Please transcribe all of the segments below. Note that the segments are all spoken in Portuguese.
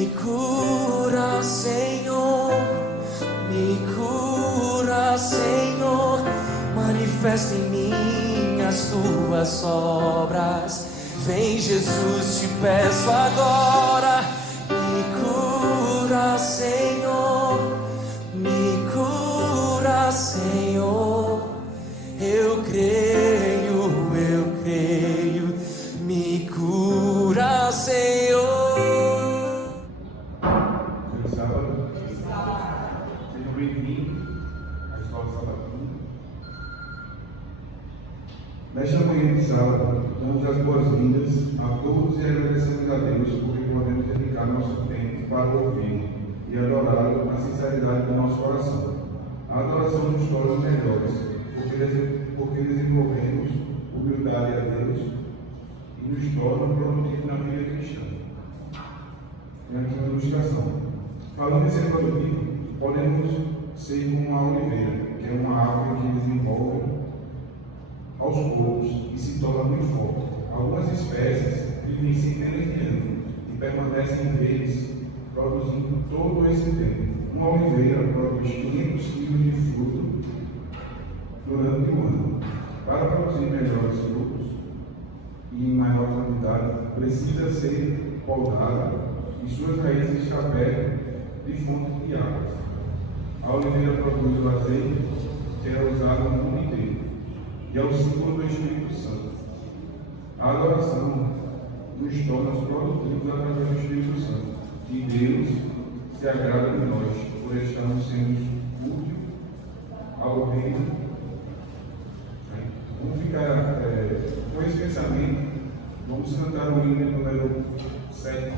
Me cura, Senhor, me cura, Senhor, manifesta em mim as tuas obras. Vem, Jesus, te peço agora. Me cura, Senhor, me cura, Senhor. Eu creio, me cura, Senhor. Sábado, sejam bem-vindos à Escola Sabatina. Nesta manhã de sábado, damos as boas-vindas a todos e agradecemos a Deus porque podemos dedicar nosso tempo para ouvir e adorá-lo na sinceridade do nosso coração. A adoração nos torna melhores, porque desenvolvemos humildade a Deus e nos torna produtivos na vida cristã. E aqui uma ilustração. Falando em ser produtivo, podemos ser como a oliveira, que é uma árvore que desenvolve aos poucos e se torna muito forte. Algumas espécies vivem centenas de anos e permanecem verdes, produzindo todo esse tempo. Uma oliveira produz 500 kg de fruto durante um ano. Para produzir melhores frutos e em maior quantidade, precisa ser podada e suas raízes estar perto de fontes de águas. A oliveira produz o azeite que é usado no mundo inteiro e é o símbolo do Espírito Santo. A adoração nos torna produtivos através do Espírito Santo, e Deus se agrada de nós por estarmos sendo úteis ao reino. Vamos ficar com esse pensamento. Vamos cantar o hino número 7.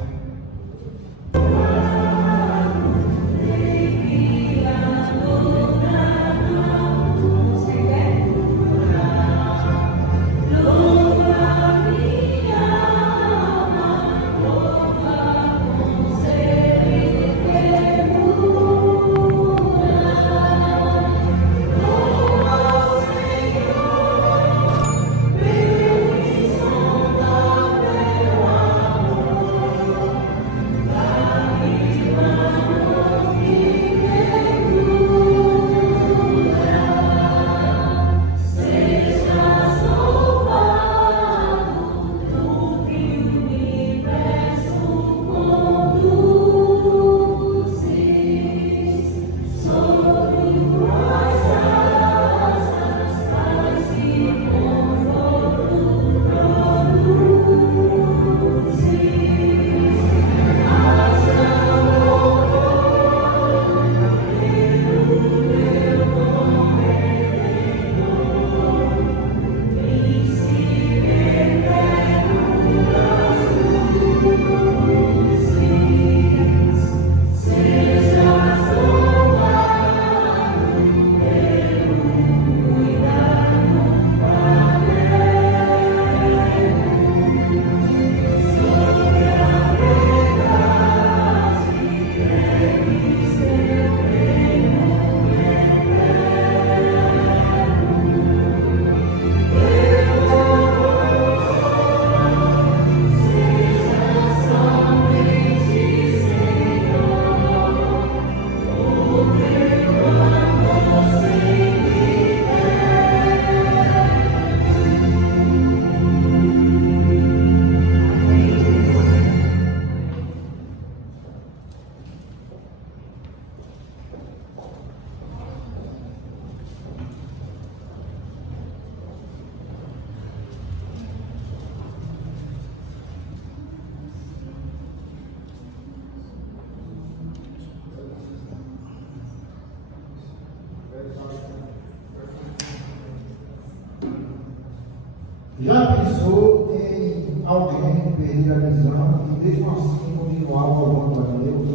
Já pensou em alguém perder a visão e mesmo assim continuar louvando a Deus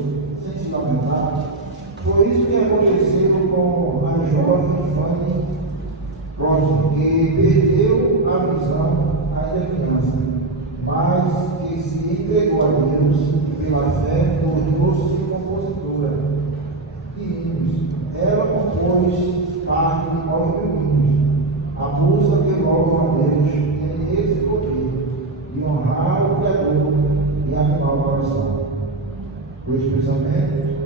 sem se lamentar? Foi isso que aconteceu com a jovem Fanny Crosby, que perdeu a visão ainda criança, mas que se entregou a Deus e pela fé tornou-se compositora de hinos. Ela compôs parte de 9 hinos. A música que louva a Deus tem esse poder de honrar o Criador e animar o coração. dois pensamentos.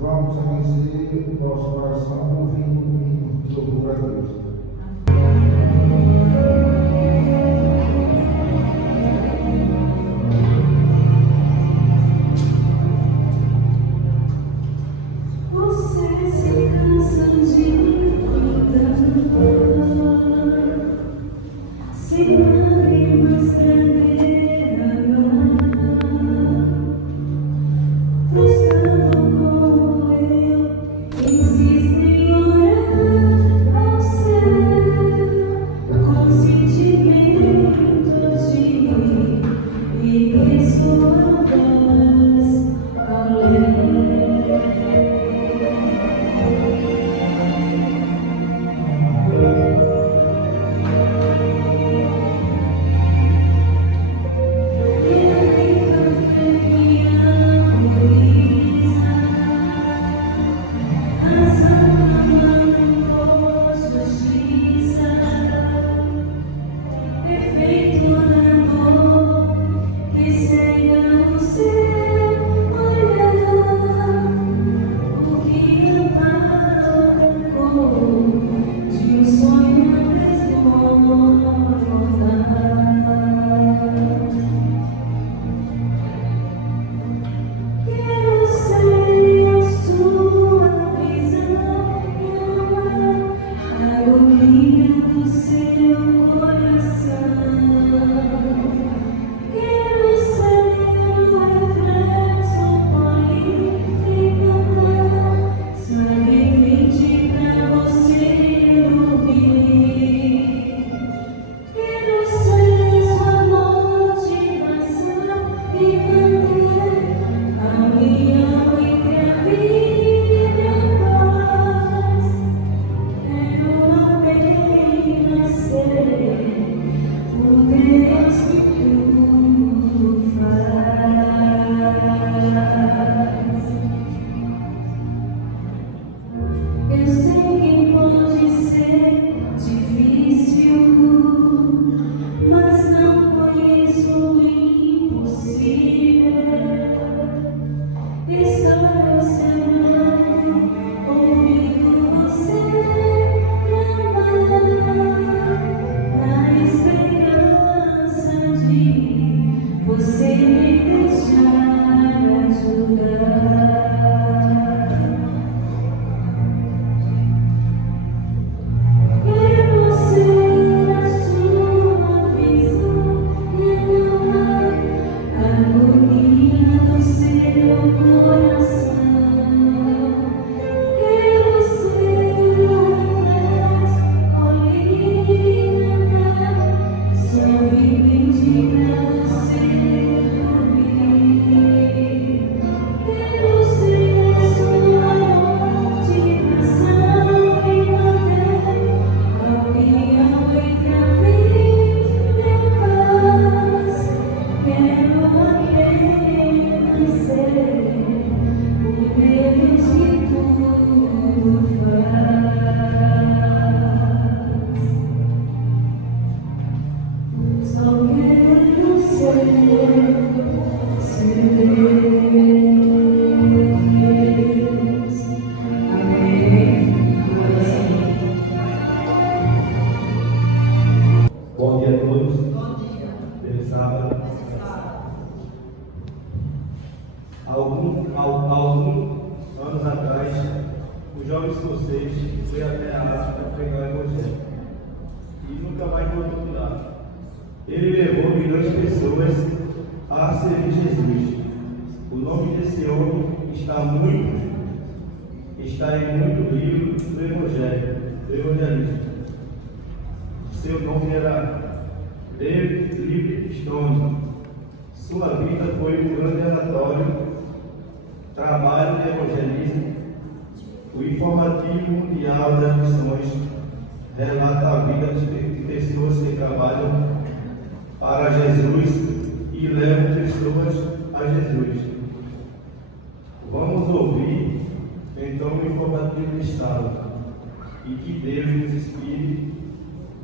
Vamos aquecer o nosso coração ouvindo o hino de louvor a Deus. Bom dia a todos. Feliz sábado. Alguns anos atrás, o jovem escocês foi até a África pregar o Evangelho e nunca mais voltou de lá. Ele levou milhões de pessoas a servir Jesus. O nome desse homem está em muito livro do evangelismo. Seu nome era David Livingstone. Sua vida foi um grande relatório, trabalho de evangelismo. O informativo mundial das missões relata a vida de pessoas que trabalham para Jesus e levam pessoas a Jesus. Vamos ouvir então o informativo de sábado e que Deus nos inspire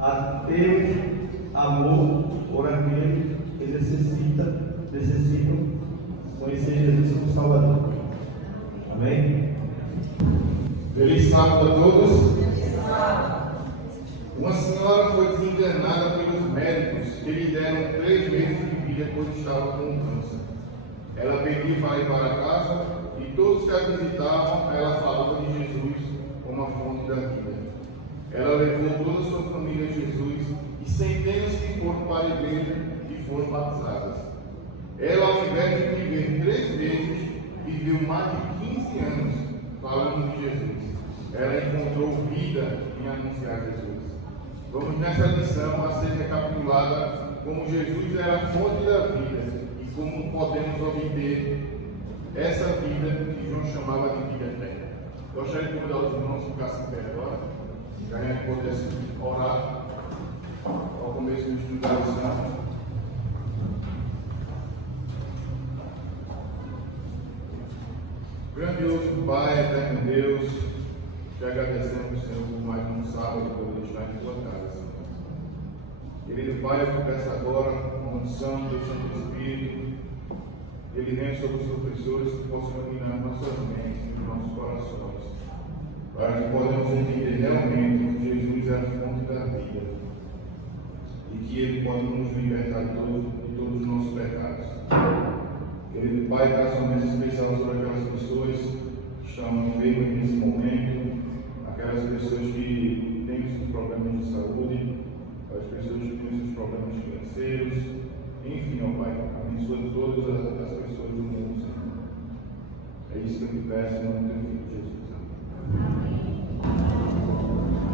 a ter amor por aquele que necessita necessitam conhecer Jesus como Salvador. Amém? Feliz sábado a todos. Uma senhora foi desenganada pelos médicos que lhe deram 3 meses de vida pois estava com câncer. Ela pediu para ir para casa e todos que a visitavam, ela falava de Jesus como a fonte da vida. Ela levou toda a sua família a Jesus e centenas que foram para a igreja e foram batizadas. Ela, ao invés de viver 3 meses, viveu mais de 15 anos falando de Jesus. Ela encontrou vida em anunciar Jesus. Vamos nessa lição a ser recapitulada como Jesus era a fonte da vida e como podemos obter essa vida que João chamava de vida eterna. Gostaria de convidar os irmãos a ficar em pé agora, para que a gente pudesse orar ao começo do estudo da lição. Grandioso Pai, eterno Deus, te agradecemos, Senhor, por mais um sábado por estar em tua casa, Senhor. Querido Pai, eu peço agora a unção do Santo Espírito, ele vem sobre os professores que possam iluminar nossas mentes e nossos corações, para que possamos entender realmente que Jesus é a fonte da vida e que ele pode nos libertar de todos os nossos pecados. Querido Pai, peço uma bênção especial sobre aquelas pessoas que estão enfermas nesse momento, aquelas pessoas que têm seus problemas de saúde, as pessoas que têm seus problemas financeiros, enfim, ó Pai, abençoa todas as pessoas do mundo, Senhor. É isso que eu te peço em nome do teu Filho Jesus.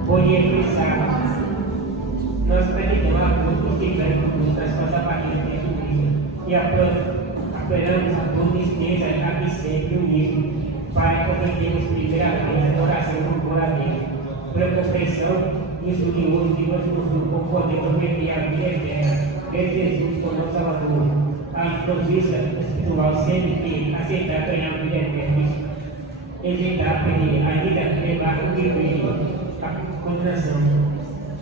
Bom dia, feliz sábado. Nós pretendemos a todos que estiverem conosco nas nossas barreiras de Jesus Cristo e apelamos a todos que estejam aqui sempre unidos para cometermos primeiramente a oração por cor a Deus, pela compreensão e estudioso de nosso futuro, como podemos obter a vida eterna de Jesus como nosso Salvador. A justiça espiritual sempre que aceitar ganhar a vida eterna, evitar pedir, ainda levar o viver a condenação.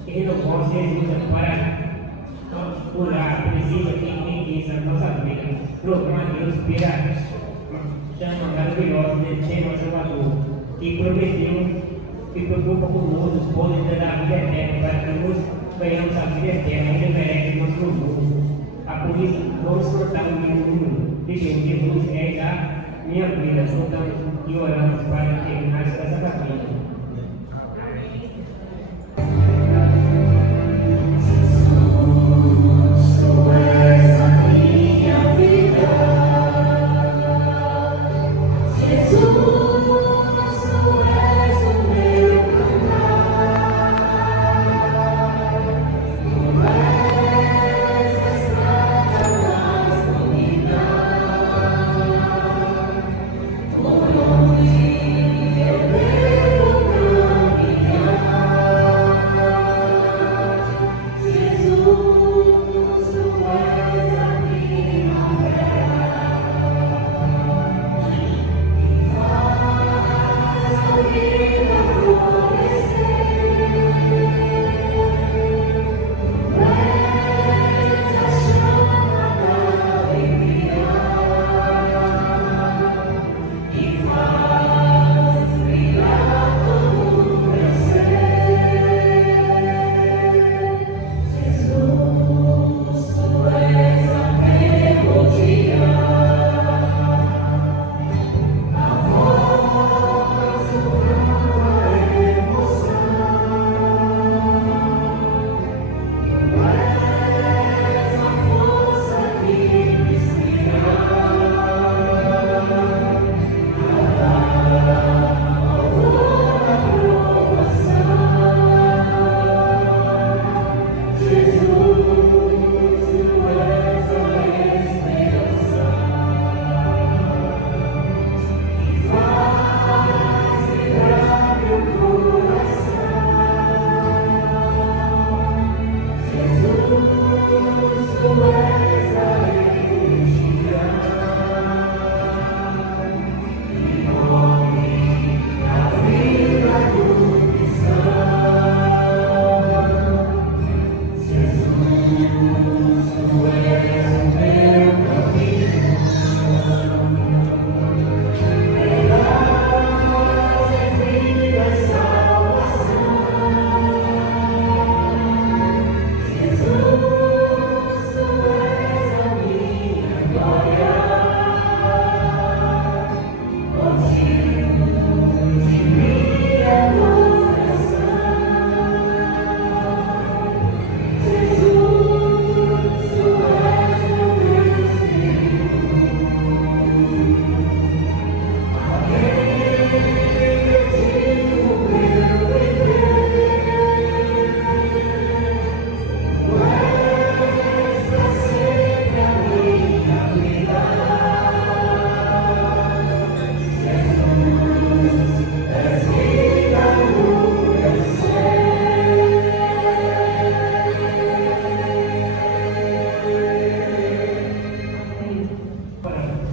E não pode Jesus para curar, precisa que enriqueça a nossa vida. Proclama a Deus pela chama maravilhosa de nosso Salvador, que prometeu e preocupa conosco o poder da vida eterna, para que nos venhamos a vida eterna e merece nosso mundo. Por isso, vamos cortar o número de Deus. Jesus é a minha vida. Soltamos e oramos para terminar essa capítulo. Thank you.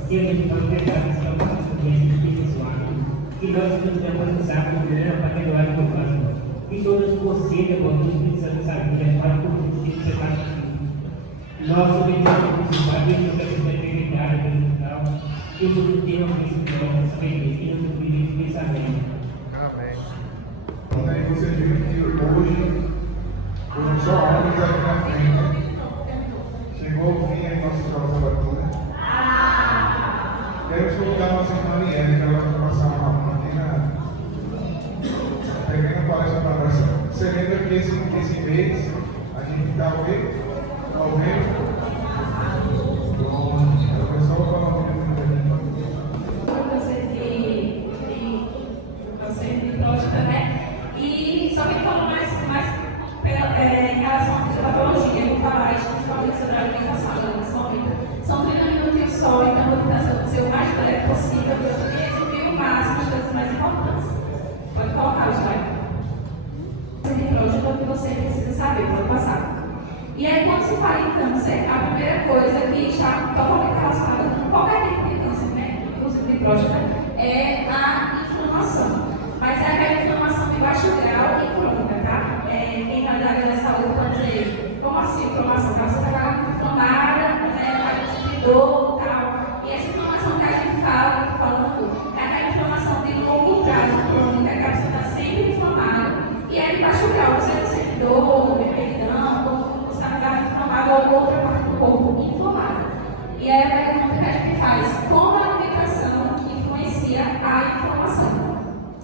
Deus, nós obrigamos pela nossa bênção espiritual. Que nós estamos usar como grana para ter glória do próximo. Que o Senhor nos conceda, irmão, o Espírito Santo sabedoria para cumprir esse pecado. Nós obedecemos a Deus sobre essa eternidade espiritual. Que o Senhor tenha uma bênção nessa igreja e nos cuide de pensamento. Amém. Então aí você viu que hoje, foram só homens aqui na frente. Chegou o fim aí nossa sabatina. Quero convidar a nossa irmã Liane, que ela vai passar uma pequena palestra para nós. Você lembra que esse mês a gente está ao vivo? Eu só vou falar um pouquinho. Você próstata, né? E só que falando mais em relação à fisiopatologia, eu vou falar isso principalmente sobre a alimentação nesse momento. São 30 minutinhos só, então eu vou tentar ser o mais breve possível, para eu resumir o máximo as coisas mais importantes. Pode colocar, Gustavo. É o que você precisa saber, pode passar. E aí, quando se fala em câncer, a primeira coisa que está totalmente relacionada com qualquer tipo de câncer, né? Inclusive de próstata, é a inflamação. Mas é aquela inflamação de baixo grau e crônica, tá? Quem está da área da saúde pode dizer, como assim inflamação? Tá? Você está lá inflamada, vai sentir dor e tal. E essa inflamação que a gente falando, é aquela inflamação de longo prazo crônica, que a pessoa está sempre inflamada. E é de baixo grau, você não sente dor, vermelhidão, você está inflamado ou outra parte do corpo inflamada. E aí a pergunta que a gente faz, como a alimentação influencia a inflamação?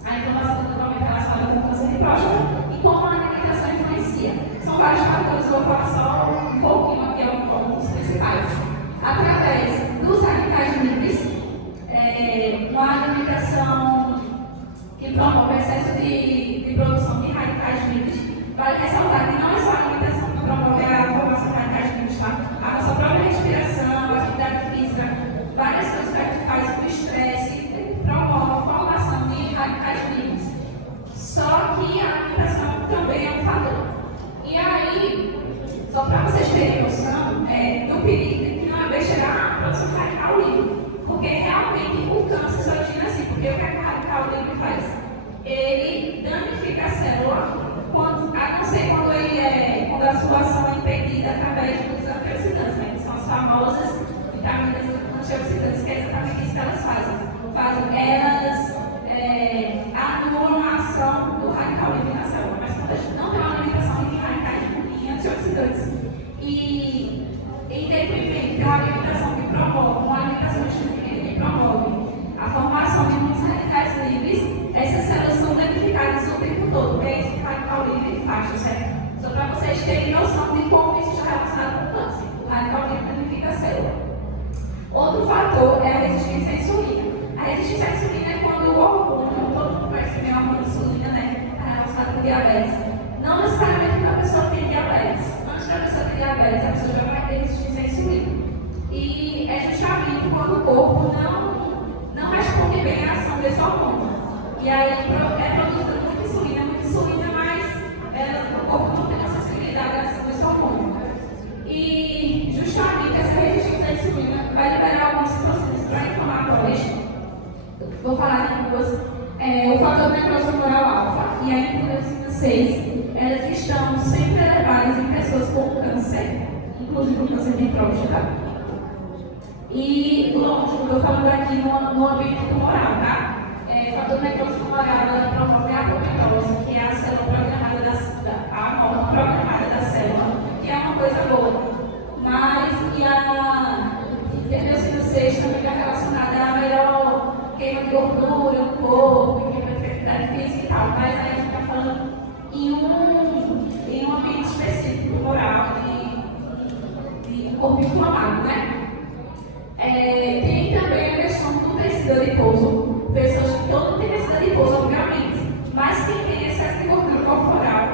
A inflamação é totalmente relacionada com o câncer de próstata e como a alimentação influencia. São vários fatores, eu vou falar só um pouquinho aqui, alguns principais. Através dos radicais livres, uma alimentação que promove excesso de produção de radicais livres. Vale ressaltar que não é só a alimentação que promove a formação de radicais livres, tá? A nossa própria respiração, a atividade física, várias coisas que a gente faz, o estresse, promove a formação de radicais livres. Só que a alimentação também é um fator. E aí, só para vocês terem noção do perigo que não é besteira a produção de radical livre. Porque realmente o câncer se origina assim. Porque o que o radical livre faz? Ele danifica a célula, a não ser quando a sua ação é impedida através dos antioxidantes, né? Que são as famosas vitaminas antioxidantes, que é exatamente isso que elas fazem. Elas anulam a ação do radical livre na célula. Mas quando a gente não tem uma alimentação de radicais e antioxidantes, e em detrimento da alimentação que promove, uma alimentação que promove a formação de muitos radicais livres, essas células são danificadas o tempo todo. É isso que o radical livre faz, certo? Só para vocês terem noção de como isso está relacionado com o câncer. O radical livre danifica a célula. Outro fator é a resistência à insulina. A resistência à insulina é quando o hormônio, todo mundo conhece bem o hormônio de insulina, né? Está relacionado com diabetes. Não necessariamente quando a pessoa tem diabetes. Antes da pessoa ter diabetes, a pessoa já vai ter resistência à insulina. E é justamente quando o corpo não responde bem à ação desse hormônio. E aí é produzida muita insulina, mas o corpo não tem a sensibilidade à ação desse hormônio. E justamente essa resistência à insulina vai liberar alguns processos pró-inflamatórios. Vou falar de duas. O fator necrose tumoral alfa e a interleucina 6, elas estão sempre elevadas em pessoas com câncer, inclusive o câncer de próstata. E, lógico, estou falando aqui no ambiente tumoral, tá? O fator necrose tumoral ela promove a apometose, que é a célula programada a morte programada da célula, que é uma coisa boa. Mas, e a interleucina 6 também está relacionada a melhor queima de gordura no corpo, queima de atividade física e tal. Mas aí a gente está falando em um ambiente específico tumoral, de corpo inflamado, né? Tem também a questão do tecido adiposo. Pessoas que todo têm tecido adiposo, obviamente, mas quem tem excesso de gordura corporal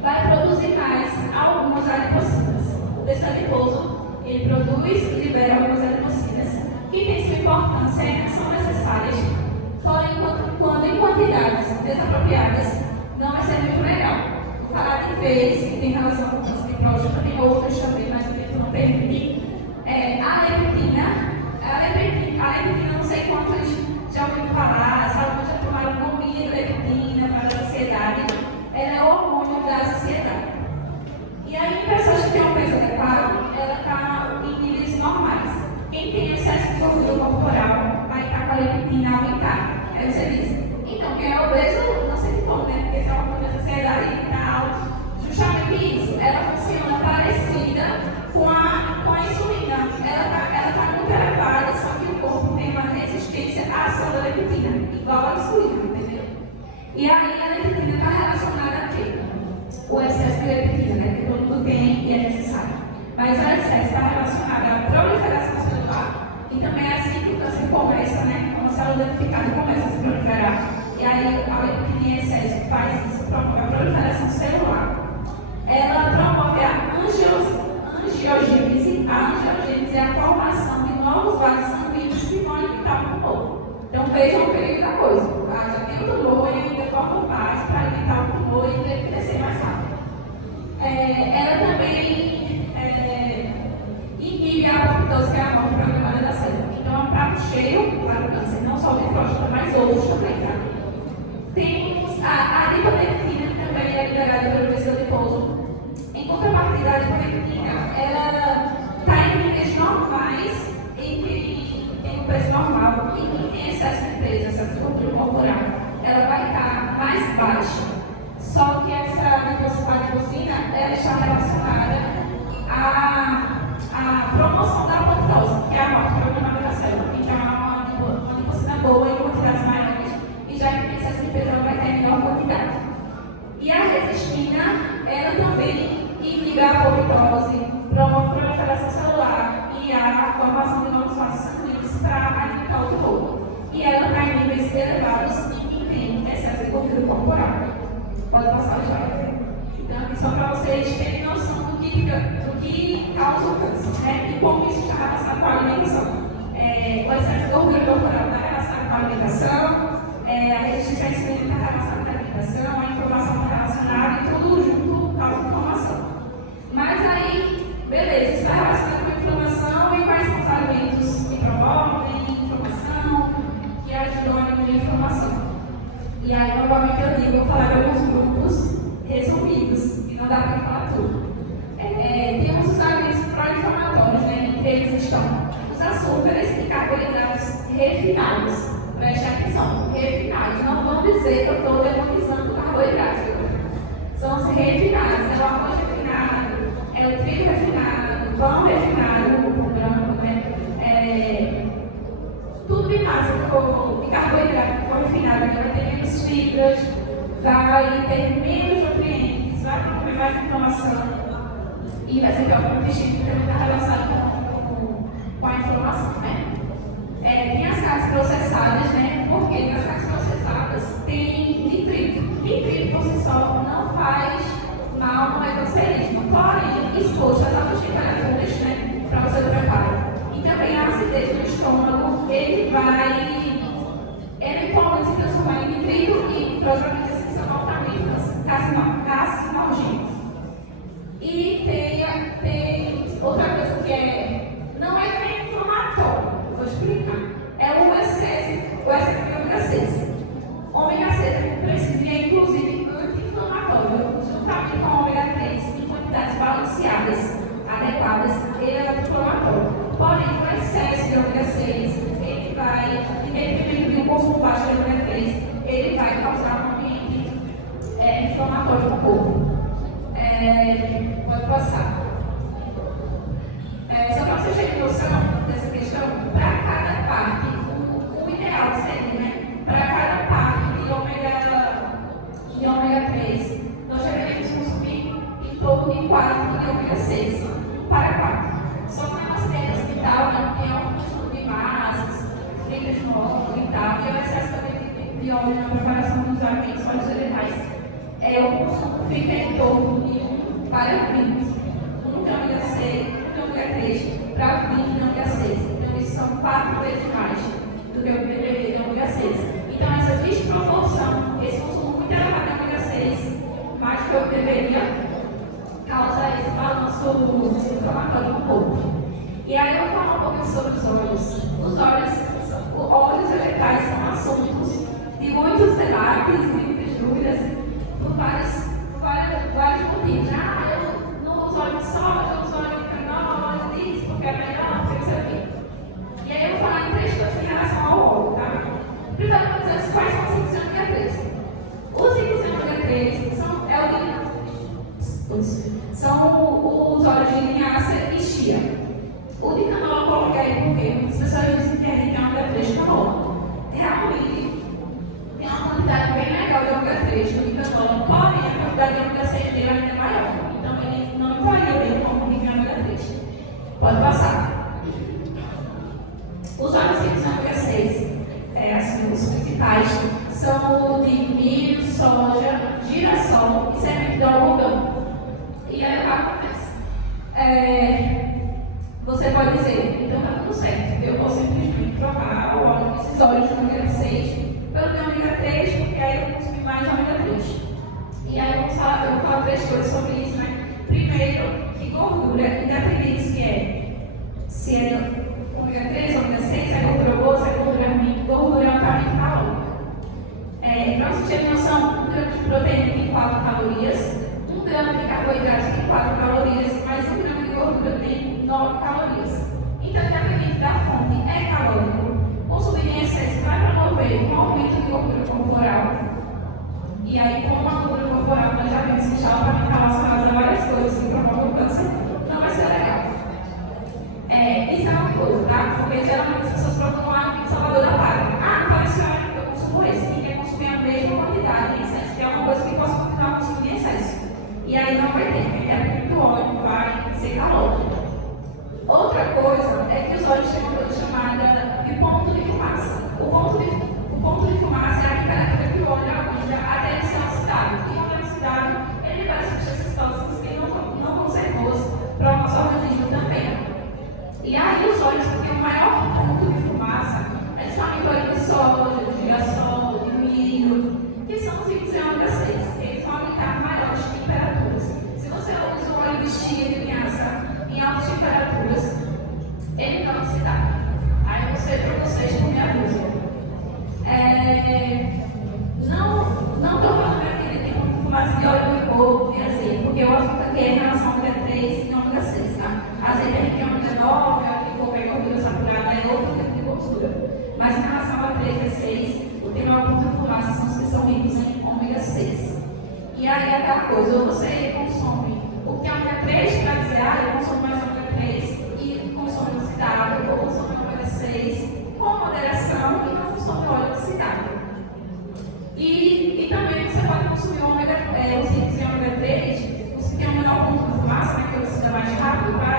vai produzir mais algumas adipocinas. O tecido adiposo, ele produz e libera algumas adipocinas que têm sua importância e são necessárias, porém, quando em quantidades desapropriadas, não vai ser muito legal. Vou falar de vez, que tem relação com o câncer de próstata, tem outras também, mas o tempo não permite. A resistência à ação da leptina, igual à insulina, entendeu? E aí a leptina está relacionada a quê? O excesso de leptina, né? Que todo mundo tem e é necessário. Mas o excesso está relacionado à proliferação celular. E também é assim que o câncer começa, né? Uma célula danificada começa a se proliferar. E aí a leptina em excesso faz isso, promove a proliferação celular. Ela promove a angiogênese. A angiogênese é a formação de novos vasos sanguíneos que vão alimentar o tumor. Então vejam o perigo da coisa. Já tem o tumor e ainda forma vasos para alimentar o tumor e ele crescer mais rápido. Ela também inibe a apoptose, que é a morte programada da célula. Então é um prato cheio para o câncer, não só de próstata, mas outros também, tá? Temos a adiponectina, que também é liberada pelo tecido adiposo. Em contrapartida, a adiponectina, ela está em níveis normais em um peso normal, e quem tem excesso de peso, excesso de gordura corporal, ela vai estar mais baixa. Só que essa adipocina, ela está relacionada à promoção da apoptose, que é a morte programada da célula. Então, é uma adipocina boa em quantidades maiores, e já que tem excesso de peso, ela vai ter em menor quantidade. E a resistina, ela também inibe a apoptose, promove a proliferação celular e a formação de novos vasos sanguíneos para alimentar o tumor. E ela está em níveis elevados em quem tem excesso de gordura corporal. Pode passar já. Então, aqui só para vocês terem noção do que causa o câncer, né? E como isso está relacionado com a alimentação. O excesso de gordura corporal está relacionado com a alimentação, a resistência à insulina está relacionada com a alimentação, a inflamação está relacionada, e tudo junto causa inflamação. Mas aí, beleza, isso está relacionado com a inflamação e quais são os alimentos que promovem inflamação, que ajudam a diminuir a inflamação. E aí, novamente, eu digo, vou falar de alguns grupos resumidos, e não dá para falar tudo. Temos os alimentos pró-inflamatórios, né? Entre eles estão os açúcares e carboidratos refinados. Preste atenção, refinados. Não vão dizer que eu estou demonizando o carboidrato. São os refinados. É o arroz refinado, é o trigo refinado, pão refinado, o branco, né? Tudo de massa de carboidrato que for refinado, vai ter menos fibras, vai ter menos nutrientes, vai ter mais inflamação. E vai ser pior para o intestino, que também está relacionado com a inflamação, né? Tem as carnes processadas, né? Porque nas carnes processadas tem nitrito. Nitrito por si só não faz mal no cancerígeno, porém, exposto às altas temperaturas, né? Para o seu preparo. E também a acidez no estômago, ele pode se transformar em nitrito e provavelmente são altamente carcinogênicos. E tem outra coisa que não é nem inflamatório, vou explicar. É o excesso de ômega 6. Ômega 6 precisa é inclusive anti-inflamatório, juntamente com ômega 3 em quantidades balanceadas, adequadas, ele é anti-inflamatório. Porém, o excesso de ômega 6, ele vai, independente do consumo baixo de ômega 3, ele vai causar um ambiente inflamatório no corpo. Pode passar. Só para vocês terem noção dessa questão, para cada parte, o ideal seria, né? Para cada parte de ômega 3, nós deveríamos consumir em torno de 4 de ômega 6 para 4. Só que na nossa dieta hospital, né, tem um consumo de massas, fritas no óleo e tal, e o excesso também de óleo na preparação dos alimentos, óleos vegetais. O consumo fica em torno de 1 para 20. 1 de ômega 6, 1 de ômega 3 para 20 de ômega 6. Então, isso são 4 vezes mais do que o que deveria de ômega 6. Então, essa desproporção, esse consumo muito elevado de ômega 6, mais do que o que deveria, causa esse balanço inflamatório no corpo. E aí, eu vou falar um pouquinho sobre os óleos. Os óleos vegetais são assuntos de muitos debates, muitas dúvidas, por vários motivos. Eu não uso óleo de soja, eu uso óleo de canola, óleo disso, porque é melhor, porque isso aqui. E aí eu vou falar em 3 coisas em relação ao óleo, tá? Primeiro, eu vou dizer quais são os ricos em ômega 3. Os ricos em ômega 3 são os óleos de linhaça e chia. O de canola eu coloquei porque muitas pessoas Os óleos ricos em ômega 6, assim, os principais, são o de milho, soja, girassol e semente de algodão. E aí o que acontece? Você pode dizer, então tá tudo certo, eu vou simplesmente trocar o óleo desses óleos de ômega 6 pelo de ômega 3, porque aí eu consumi mais ômega 3. E aí eu vou falar 3 coisas sobre isso, né? Primeiro, que gordura, independente se é ômega 3, ômega 6, se é gordura boa, se é gordura ruim, gordura é altamente calórica. Para você ter noção, 1 grama de proteína tem 4 calorias, 1 grama de carboidrato tem 4 calorias, mais 1 grama de gordura tem 9 calorias. Então, independente da fonte, é calórico. Consumir em excesso vai promover um aumento de gordura corporal. E aí, como a gordura corporal, nós já vimos que já está relacionada a várias coisas que promovem o câncer, não vai ser legal. Isso é uma coisa, tá? Porque geralmente as pessoas procuram um hábito salvador da pátria. Parece que eu consumo esse, e quer consumir a mesma quantidade em excesso, que é uma coisa que posso continuar consumindo em excesso. E aí não vai ter, porque é muito óleo, vai ser calórico. Outra coisa é que os óleos têm uma coisa chamada de ponto de fumaça. O ponto de fumaça é a temperatura que o óleo aguenta até ele ser oxidado. E quando é oxidado, ele libera substâncias tóxicas que não vão ser boas para o nosso organismo também. E aí os óleos que têm o maior ponto de fumaça é justamente óleo de soja, de girassol, de milho, que são os ricos em ômega 6. Eles vão aguentar maiores temperaturas. Se você usa o óleo de chia de linhaça em altas temperaturas, ele não se dá. Aí eu sei para vocês por minha dúvida. Não estou falando daquele tipo de fumaça de óleo de coco, de azeite, porque o assunto aqui é em relação ao ômega 3 e ômega 6, tá? Azeite é rico em ômega 9, óleo de coco é gordura saturada, é outro tipo de gordura. Mas em relação a 3 e 6, o que maior ponto de fumaça são os que são ricos em ômega 6. E aí é aquela coisa, ou você consome o que é ômega 3 para dizer, eu consumo mais ômega 3 e consumo oxidável, ou consumo ômega 6 com moderação e não consome óleo oxidável. E também você pode consumir os ricos em ômega 3, os que têm um menor ponto de fumaça, né, que oxida mais rápido, para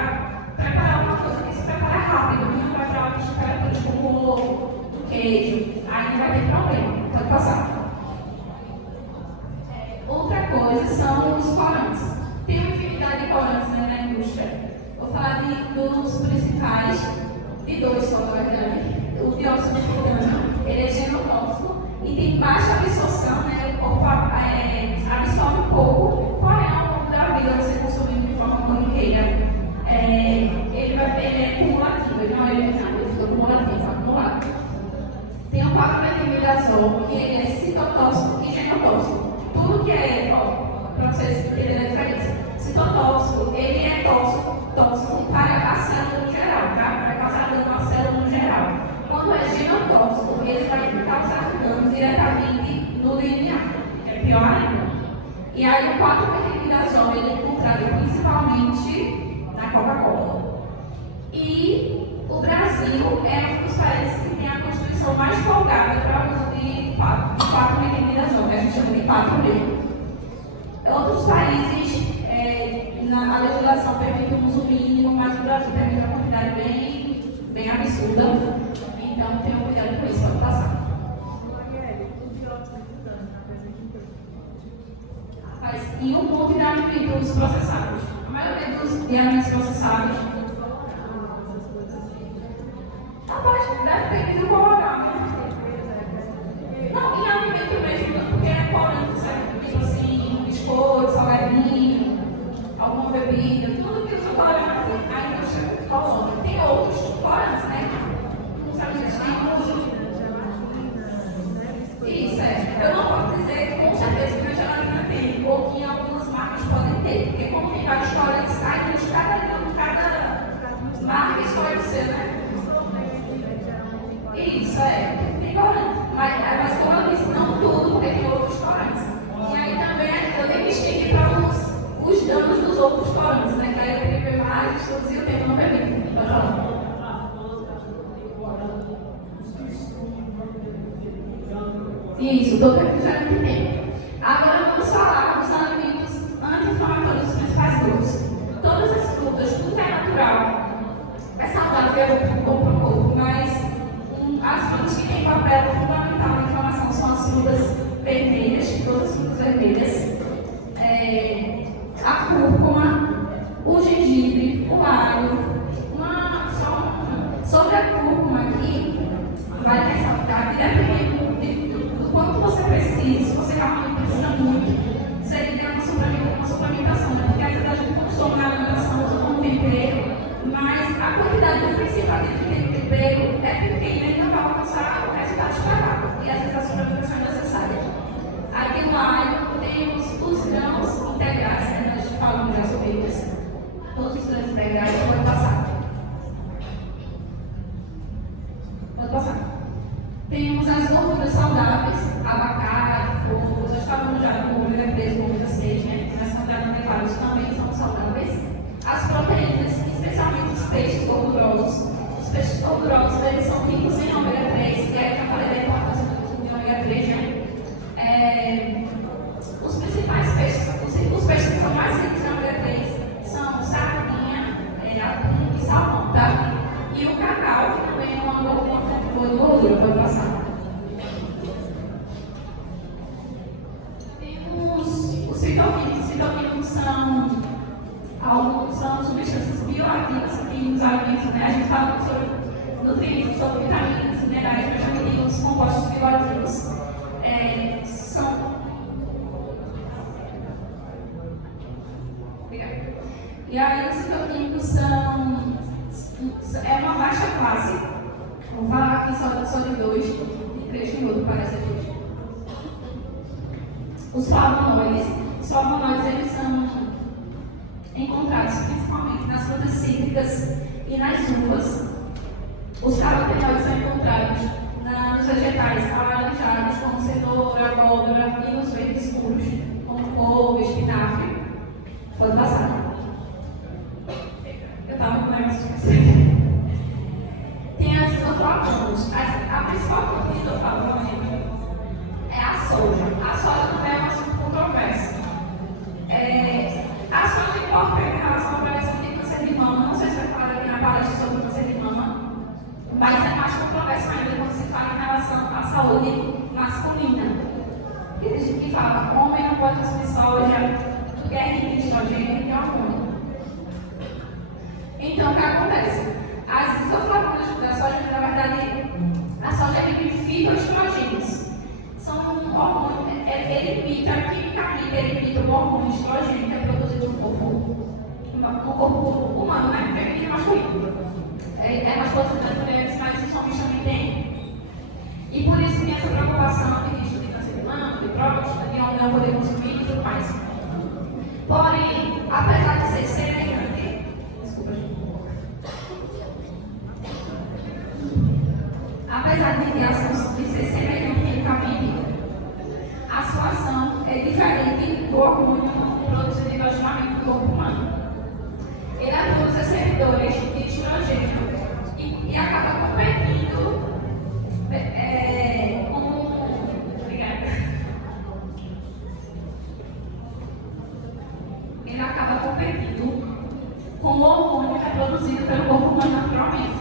preparar uma coisa que se prepara rápido, não vai para altas temperaturas como o ovo, o queijo, aí não vai ter problema, pode passar. Outra coisa são os corantes. Tem uma infinidade de corantes, né, na indústria. Vou falar dos principais, de 2 só, na verdade. O dióxido de furano, ele é genotóxico e tem baixa absorção, né? O corpo absorve um pouco, porém ao longo da vida você consumindo de forma corriqueira, ele é cumulativo, ele não é eliminado, ele fica cumulativo, acumulado. Tem o 4-metilmidazol, que ele é citotóxico e genotóxico. Tudo que é, para vocês entenderem a diferença, citotóxico, ele é tóxico para a célula no geral, tá? Vai causar dano à célula no geral. Quando é genotóxico, ele vai causar dano diretamente no DNA, que é pior ainda. E aí o 4-metilmidazol, ele é encontrado principalmente na Coca-Cola. E o Brasil é um dos países que tem a constituição mais folgada para o uso de 4-metilmidazol, que a gente chama de 4-M. Outros países, a legislação permite um uso mínimo, mas o Brasil permite uma quantidade bem absurda. Então, tenham cuidado com isso, pode passar. E um monte de alimentos processados. A maioria dos alimentos processados. Depende do colorante, né? Não, em alimento mesmo, porque é colorante, certo? Tipo assim, biscoito, salgadinho, alguma bebida, tudo que usa colorante, a indústria coloca. Tem outros colorantes, né? Não sabe se isso eu não posso dizer com certeza que na gelatina tem, ou que em algumas marcas podem ter, porque como tem vários corantes, cada marca escolhe o seu, né? Isso, tem corante. Mas como eu disse, não tudo, porque tem outros corantes. E aí também eu tenho que explicar para os danos dos outros corantes, né? Que aí eu tenho que ver mais estudos e o tempo não permite. Pode falar. Isso, todo refrigerante tem. Agora vamos falar dos alimentos anti-inflamatórios dos principais grupos. Todas as frutas, tudo que é natural, é saudável para o corpo, mas precise, se você realmente precisa muito, seria uma suplementação, né? Porque às vezes a gente consome na alimentação, usa como tempero, mas a quantidade de principal de tempero é pequena e não vai alcançar o resultado esperado. E às vezes a suplementação é necessária. Aqui no alho temos os grãos integrais, né? Nós falamos já sobre eles. Todos os grãos integrais, pode passar. Pode passar. Temos as gorduras saudáveis, abacate, couve, nós falamos já do ômega 3, ômega 6, né? As saudáveis adequadas também são saudáveis. As proteínas, especialmente os peixes gordurosos. Os peixes gordurosos, eles são ricos em ômega 3, e aí eu já falei da importância do consumo de ômega 3, né? Os principais peixes, os peixes que são mais ricos em ômega 3 são sardinha, atum e salmão, tá? E o cacau, que também é uma fonte boa de gordura, pode passar. Temos os fitoquímicos. Os fitoquímicos são substâncias bioativas que nos alimentos, né? A gente fala sobre nutrientes, sobre vitaminas, minerais, mas também tem os compostos bioativos. E aí os fitoquímicos é uma baixa classe. Vou falar aqui só de dois, de 3 minutos, parece hoje. Os flavonoides, eles são encontrados principalmente nas frutas cítricas e nas uvas. Os carotenoides são encontrados nos vegetais alaranjados, como cenoura, abóbora, e nos verdes escuros, como couve, espinafre. Pode passar. Eu estava com negócio de você. Tem as isoflavonas. A principal fonte de isoflavona é a soja. A soja também é um assunto controverso. A soja importa em relação à avaliação de câncer de mama. Não sei se vai falar aqui na palestra sobre câncer de mama, mas é mais controverso ainda quando se fala em relação à saúde masculina. Tem gente que fala que homem não pode consumir soja, porque é rico em estrogênio e hormônio. Então, o que acontece? As isoflavonas da soja, na verdade, a soja é rica em fitoestrogênios. São hormônios, ele imita, quimicamente, ele imita o hormônio estrogênio que é produzido no corpo humano, né? Feminino e masculino. É mais forte das mulheres, mas os homens também têm. E por isso tem essa preocupação de risco de câncer de mama, de próstata, de homem não poder consumir e tudo mais. Porém, apesar de ser semelhante, apesar de ser semelhante quimicamente, a sua ação é diferente do hormônio produzido endogenamente no corpo humano. Ele atua nos receptores de estrogênio e acaba competindo ele acaba competindo com o hormônio que é produzido pelo corpo humano naturalmente.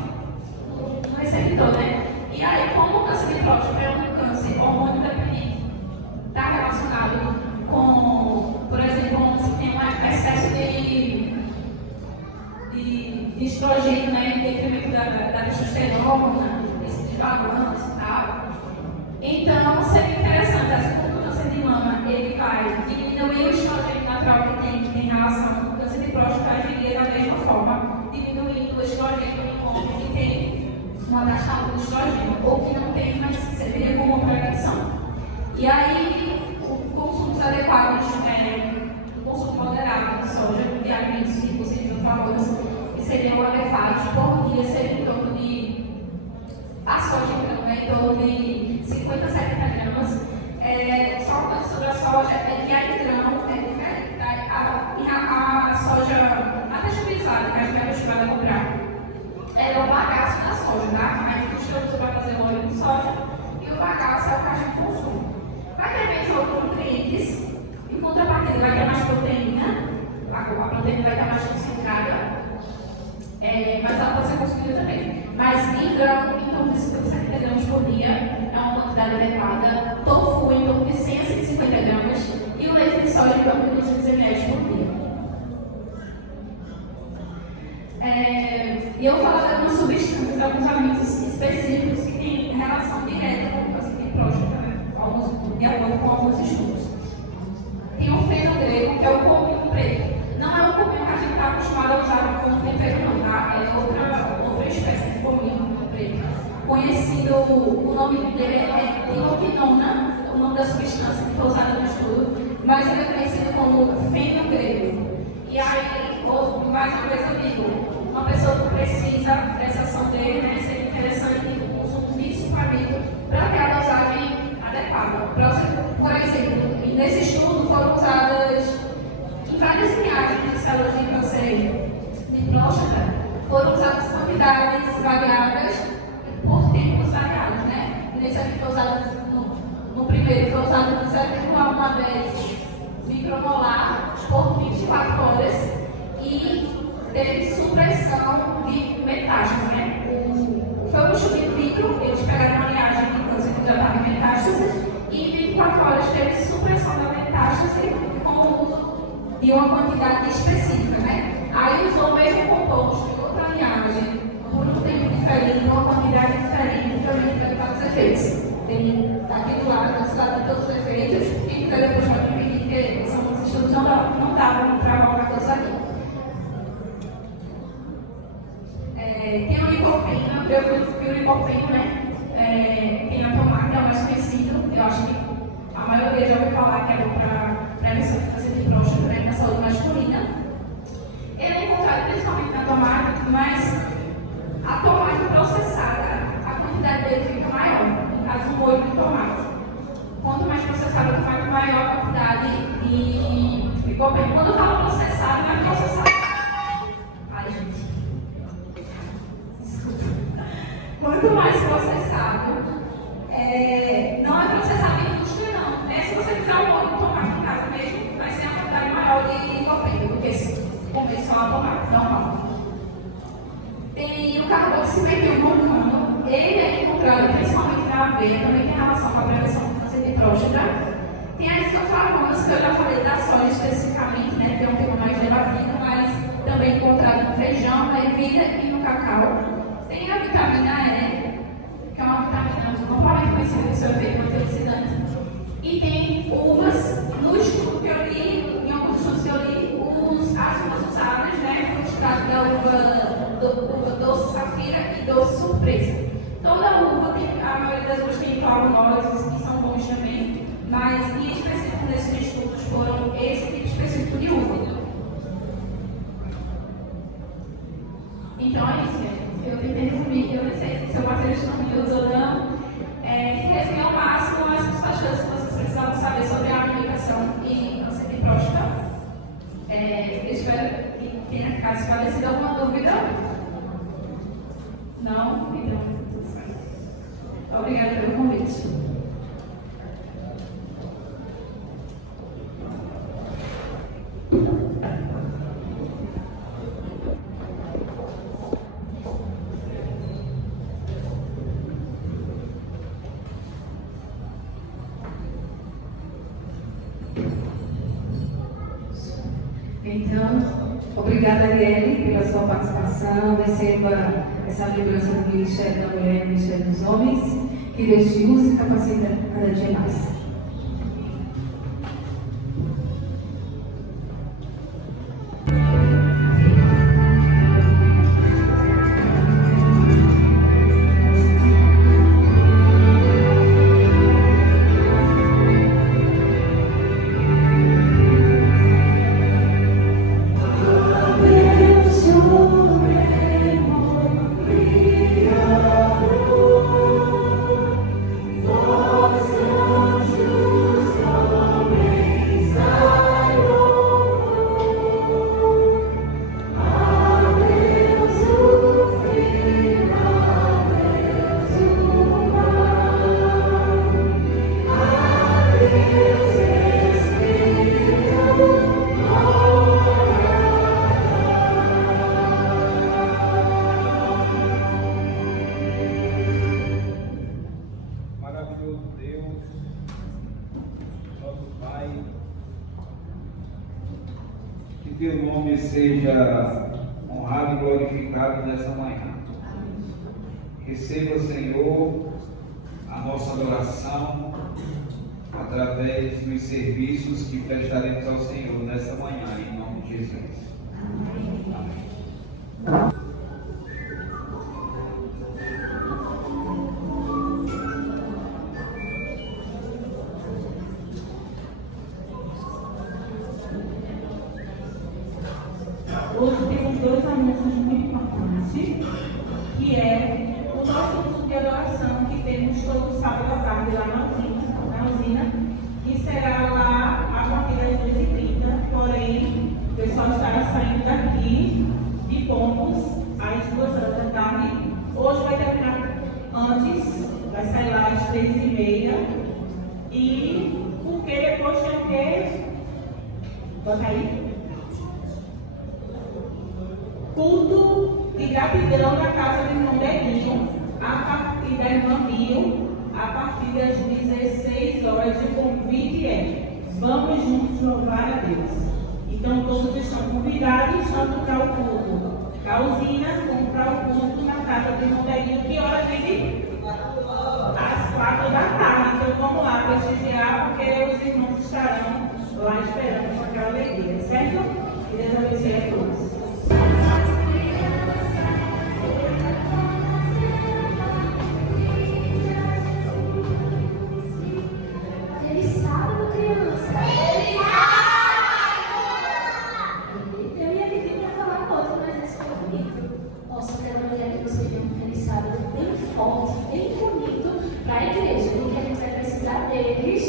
No receptor, né? E aí, como o câncer de próstata é um câncer hormônio dependente, está relacionado com, por exemplo, se tem um excesso de estrogênio, né, em detrimento da testosterona, esse desbalanço e tal. Então, seria interessante, assim como o câncer de mama, ele vai diminuir o estrogênio natural que tem em relação ao câncer de próstata, agiria da mesma forma, diminuindo o estrogênio em homem que tem uma taxa de estrogênio, ou que não tem, mas serviria como prevenção. E aí, o consumo adequado, o consumo moderado de soja, de alimentos ricos em isoflavonas, que seriam adequados por dia, seria em torno de, a soja em torno de 50 a 70 gramas. Só uma coisa sobre a soja é que a grão é diferente, tá? A soja, a texturizada, que a gente é acostumado a comprar, é o bagaço da soja, tá? A gente usa para fazer óleo de soja e o bagaço é o que a gente consome. Vai ter menos outros nutrientes, em contrapartida vai ter mais proteína, a proteína vai estar mais concentrada, mas ela pode ser consumida também. Mas em grão, em torno de 50 gramas por dia, é uma quantidade adequada. Tofu em torno de 100 a 150 gramas e o leite de soja em torno de 200 ml por dia. E eu vou falar de algumas substâncias, de alguns alimentos específicos que têm relação direta com o câncer de próstata, né? Alguns de acordo com conhecido, o nome dele é dinoquinona, o nome da substância que foi usada no estudo, mas ele é conhecido como feno grego. E aí, mais uma vez eu digo, uma pessoa que precisa dessa ação dele, né, seria interessante o consumo disso para ter a dosagem adequada. Por exemplo, nesse estudo foram usadas em várias linhagens de células de câncer de próstata, foram usadas quantidades variadas por tempos variados, né? Nesse aqui foi usado, no primeiro foi usado 0,10 micromolar por 24 horas e teve supressão de metástase, né? Foi um estudo in vitro, eles pegaram uma linhagem de câncer que já estava em metástase e em 24 horas teve supressão da metástase com o uso de uma quantidade específica, né? Aí usou o mesmo composto de outra linhagem por um tempo diferente, uma quantidade diferente, também para evitar os efeitos. Tem aqui do lado, na cidade de todos os efeitos, e quiser depois pode me pedir, porque são os estudos não davam para colocar todos aqui. Tem o licopeno, o licopeno, né? Tem a tomate, é o mais conhecido, eu acho que a maioria já ouviu falar que é bom para prevenção de câncer de próstata, né, na saúde masculina. Ele é encontrado principalmente na tomate, mas a tomate processada, a quantidade dele fica maior, no caso um molho de tomate. Quanto mais processado a tomate, maior a quantidade de licopeno. Quando eu falo processado, não é processado. Ai, gente. Desculpa. Quanto mais processado, não é processado em indústria, não. Se você fizer um molho de tomate em casa mesmo, vai ser uma quantidade maior de licopeno do que se comer só a tomate normal. Tem o carboximetil moncano, ele é encontrado principalmente na aveia, também tem relação com a prevenção do câncer de próstata. Tem as isoflavonas, que eu já falei da soja especificamente, né, que é um tema mais debatido, mas também encontrado no feijão, na ervilha e no cacau. Tem a vitamina E, que é uma vitamina completamente conhecida do seu efeito antioxidante. E tem uvas, no estudo que eu li, em alguns estudos que eu li, as uvas usadas, né, foi estudado da uva doce safira e doce surpresa. Toda uva tem, a maioria das uvas tem flavonoides, que são bons também, mas em específico nesses estudos foram esse tipo específico de uva. Então é isso, gente. Eu tentei resumir, eu não sei se eu passei os minutos ou não. Resumir ao máximo as principais coisas que vocês precisavam saber sobre a alimentação e câncer de próstata. Eu espero que tenha ficado esclarecida alguma dúvida. Não? Então, tudo certo. Obrigada pelo convite. Então, obrigada, Arielle, pela sua participação. Receba essa lembrança do Ministério da Mulher e do Ministério dos Homens. Que Deus te use e capacita cada dia mais. Que teu nome seja honrado e glorificado nessa manhã. Receba, Senhor, a nossa adoração através dos serviços que prestaremos ao Senhor nessa manhã, em nome de Jesus. Amém. Amante, que é o nosso culto de adoração que temos todo sábado à tarde lá na usina, que será lá a partir das 2h30, porém o pessoal estará saindo daqui de Pombos às 2h da tarde. Hoje vai terminar antes, vai sair lá às 3h30. E porque depois tem o quê? Bota aí. Culto de gratidão na casa do irmão Dedinho, a partir da irmã Bio, a partir das 16 horas. O convite é: vamos juntos louvar a Deus. Então todos estão convidados, tanto para o culto da usina como para o culto na casa do irmão Dedinho. Que hora, gente? Às 4h. Então vamos lá prestigiar, porque os irmãos estarão lá esperando com aquela alegria, certo? Que Deus abençoe a todos. Feliz sábado, criança! Feliz sábado! Eu ia pedir para falar outro, mas esse foi bonito. Nossa, eu quero que você tenha um feliz sábado bem forte, bem bonito para a igreja, porque a gente vai precisar deles.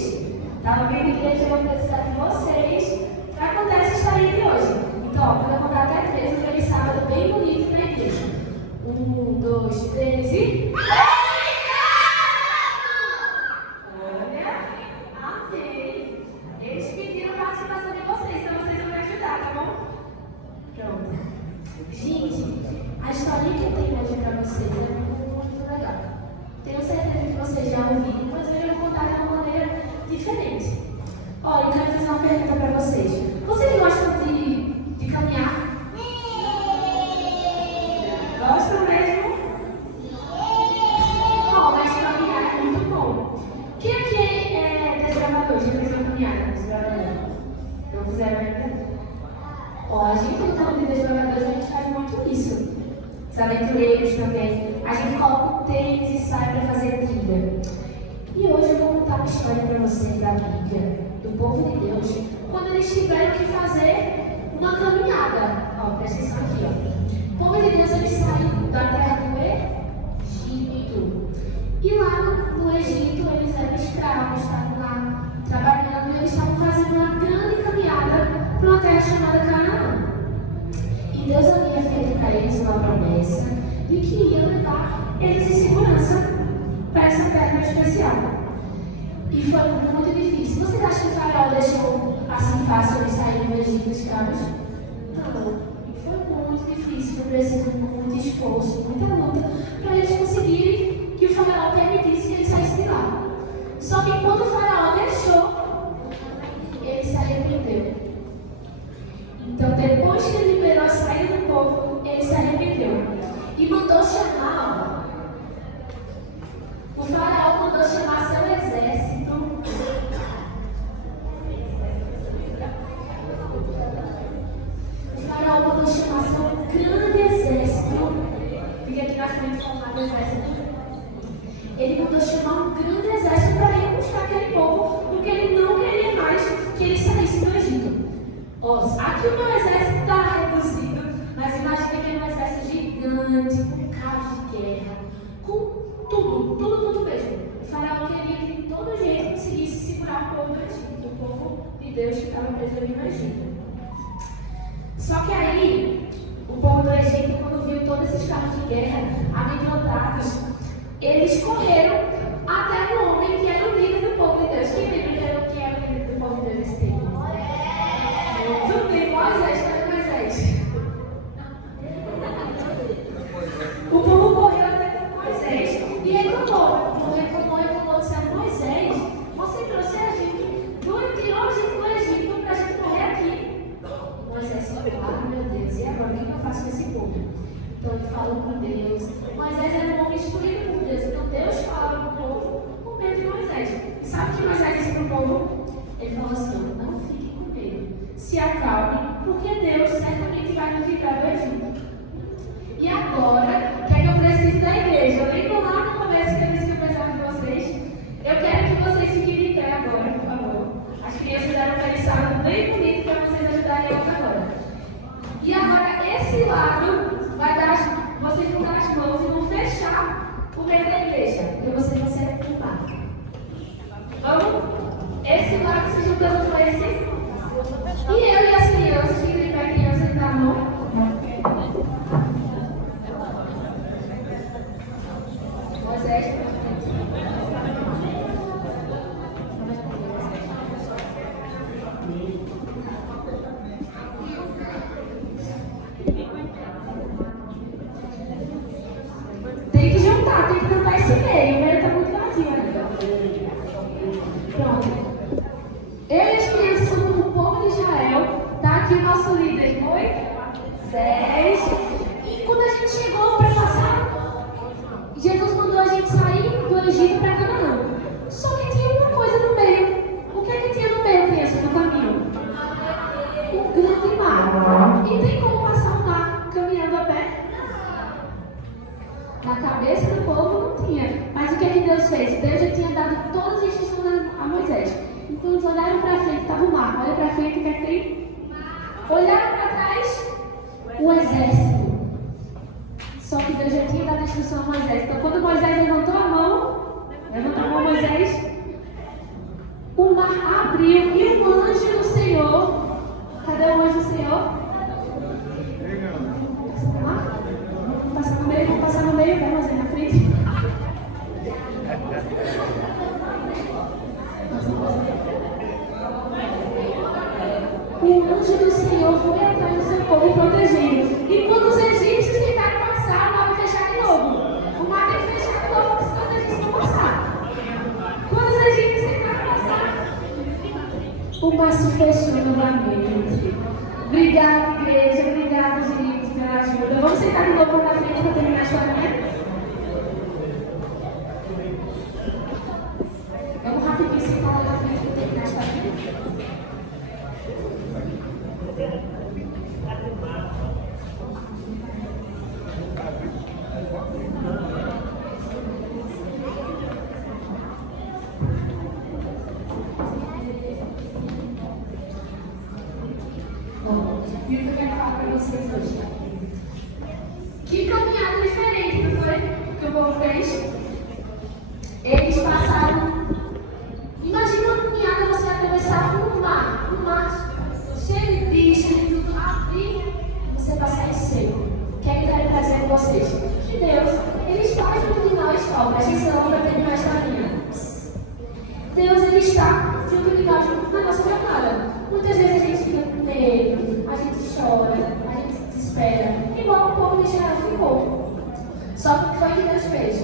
Tá ouvindo, igreja? Eu vou precisar de vocês para contar essa história de hoje. Então, ó, quando eu contar até 3, um feliz sábado bem bonito na igreja. 1, 2, 3 e... Olha, amei. Eles pediram a participação de vocês, então vocês vão me ajudar, tá bom? Pronto. Gente, a historinha que eu tenho hoje para vocês é muito legal. Tenho certeza que vocês já ouviram, mas eu vou contar de uma maneira diferente. Olha, eu quero fazer uma pergunta para vocês. Vocês gostam de caminhar? Gostam mesmo? Bom, mas caminhar é muito bom. Quem aqui é desbravador? Já fez uma caminhada desbravador? Não fizeram ainda? Ó, a gente, quando fala de desbravadores, a gente faz muito isso. Os aventureiros também. A gente coloca o tênis e sai para fazer trilha. E hoje eu vou contar uma história para vocês da Bíblia, do povo de Deus, quando eles tiveram que fazer uma caminhada. Ó, presta atenção aqui, ó. O povo de Deus, eles saíram da terra do Egito. E lá no Egito, eles eram escravos, estavam lá trabalhando, e eles estavam fazendo uma grande caminhada para uma terra chamada Canaã. E Deus havia feito para eles uma promessa de que ia levar eles em segurança para essa terra especial. E foi muito difícil. Vocês acham que o faraó deixou assim fácil eles saírem do Egito escravos? Não. Foi muito difícil, foi preciso de muito esforço, muita luta, para eles conseguirem que o faraó permitisse que eles saíssem de lá. Só que quando o faraó deixou, ele se arrependeu. Então, depois que ele liberou a saída do povo, ele se arrependeu. E mandou chamar, o faraó mandou chamar seu exército. O faraó mandou chamar seu grande exército. Fica aqui na frente formado exército. Ele mandou chamar um grande exército para ir buscar aquele povo, porque ele não queria mais que eles saíssem do Egito. Aqui o meu exército está reduzido, mas imagina que é um exército gigante, com carros de guerra, com tudo mesmo. O faraó queria que de todo jeito conseguisse segurar o povo do Egito, o povo de Deus que estava preso ali no Egito. Só que aí, o povo do Egito, quando viu todos esses carros de guerra amedrontados, eles correram até um homem que era o líder do povo de Deus. Quem lembra que era o líder do povo de Deus nesse tempo? Tudo bem, Moisés, cadê Moisés? O povo correu até Moisés e reclamou. Reclamou, dizendo: Moisés, você trouxe a gente, tirou a gente do Egito para a gente morrer aqui. Moisés falou: meu Deus, e agora o que eu faço com esse povo? Então ele falou com Deus. Moisés era um homem escolhido por Deus, então Deus fala para o povo com medo de Moisés. E sabe o que Moisés disse para o povo? Ele falou assim: não fiquem com medo, se acalmem, porque Deus certamente vai nos livrar do Egito. E agora, o que é que eu preciso da igreja? Lembra lá no começo que eu disse que eu precisava de vocês? Eu quero que vocês fiquem de pé agora, por favor. As crianças deram um feliz sábado bem bonito para vocês ajudarem elas agora. E agora, esse lado vai dar Deus fez? Deus já tinha dado todas as instruções a Moisés. E quando olharam para frente, estava o mar. Olha para frente, o que é que tem? Olharam para trás, o exército. Só que Deus já tinha dado a instrução a Moisés. Então, quando Moisés levantou a mão, Moisés, o mar abriu e o anjo do Senhor. Cadê o anjo do Senhor? Vamos passar no meio, vamos aí na frente. O anjo do Senhor foi atrás do seu povo protegendo. E quando os egípcios tentaram passar, o mar vai fechar de novo. O mar tem que fechar de novo, porque senão os egípcios vão passar. Quando os egípcios tentaram passar, o mar se fechou novamente. Obrigada, igreja. Obrigada, gente, pela ajuda. Vamos sentar de novo na frente para terminar a historinha? Vamos rapidinho sentar lá na frente para terminar a historinha? E o que eu quero falar para vocês hoje? Que caminhada diferente, não foi? Que o povo fez? Eles passaram. Imagina uma caminhada, você atravessar um mar cheio de bicho, de tudo, abrir, você passar em seco. O que é que eu quero trazer com vocês? Que Deus, Ele está junto de nós, presta atenção para terminar a historinha. Deus, Ele está junto de nós na nossa jornada. Muitas vezes a gente fica com medo, a gente chora, a gente se desespera, igual o povo de Israel ficou. Só que o que foi que Deus fez?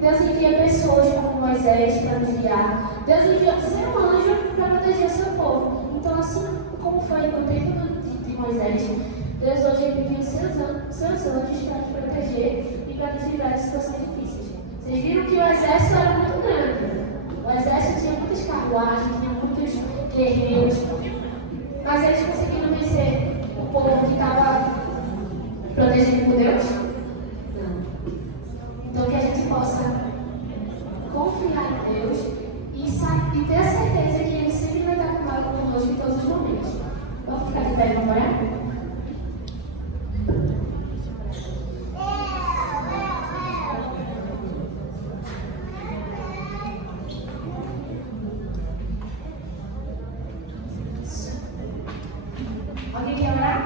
Deus envia pessoas como Moisés para nos guiar. Deus envia seu anjo para proteger o seu povo. Então, assim como foi no tempo de Moisés, Deus hoje envia seus anjos para nos proteger e para nos livrar de situações difíceis. Vocês viram que o exército era muito grande. O exército tinha muitas carruagens, tinha muitos guerreiros, mas eles conseguiram vencer o povo que estava protegido por Deus? Não. Então que a gente possa confiar em Deus e ter a certeza que Ele sempre vai estar conosco em todos os momentos. Vamos ficar de pé e vamos orar? Alguém quer orar?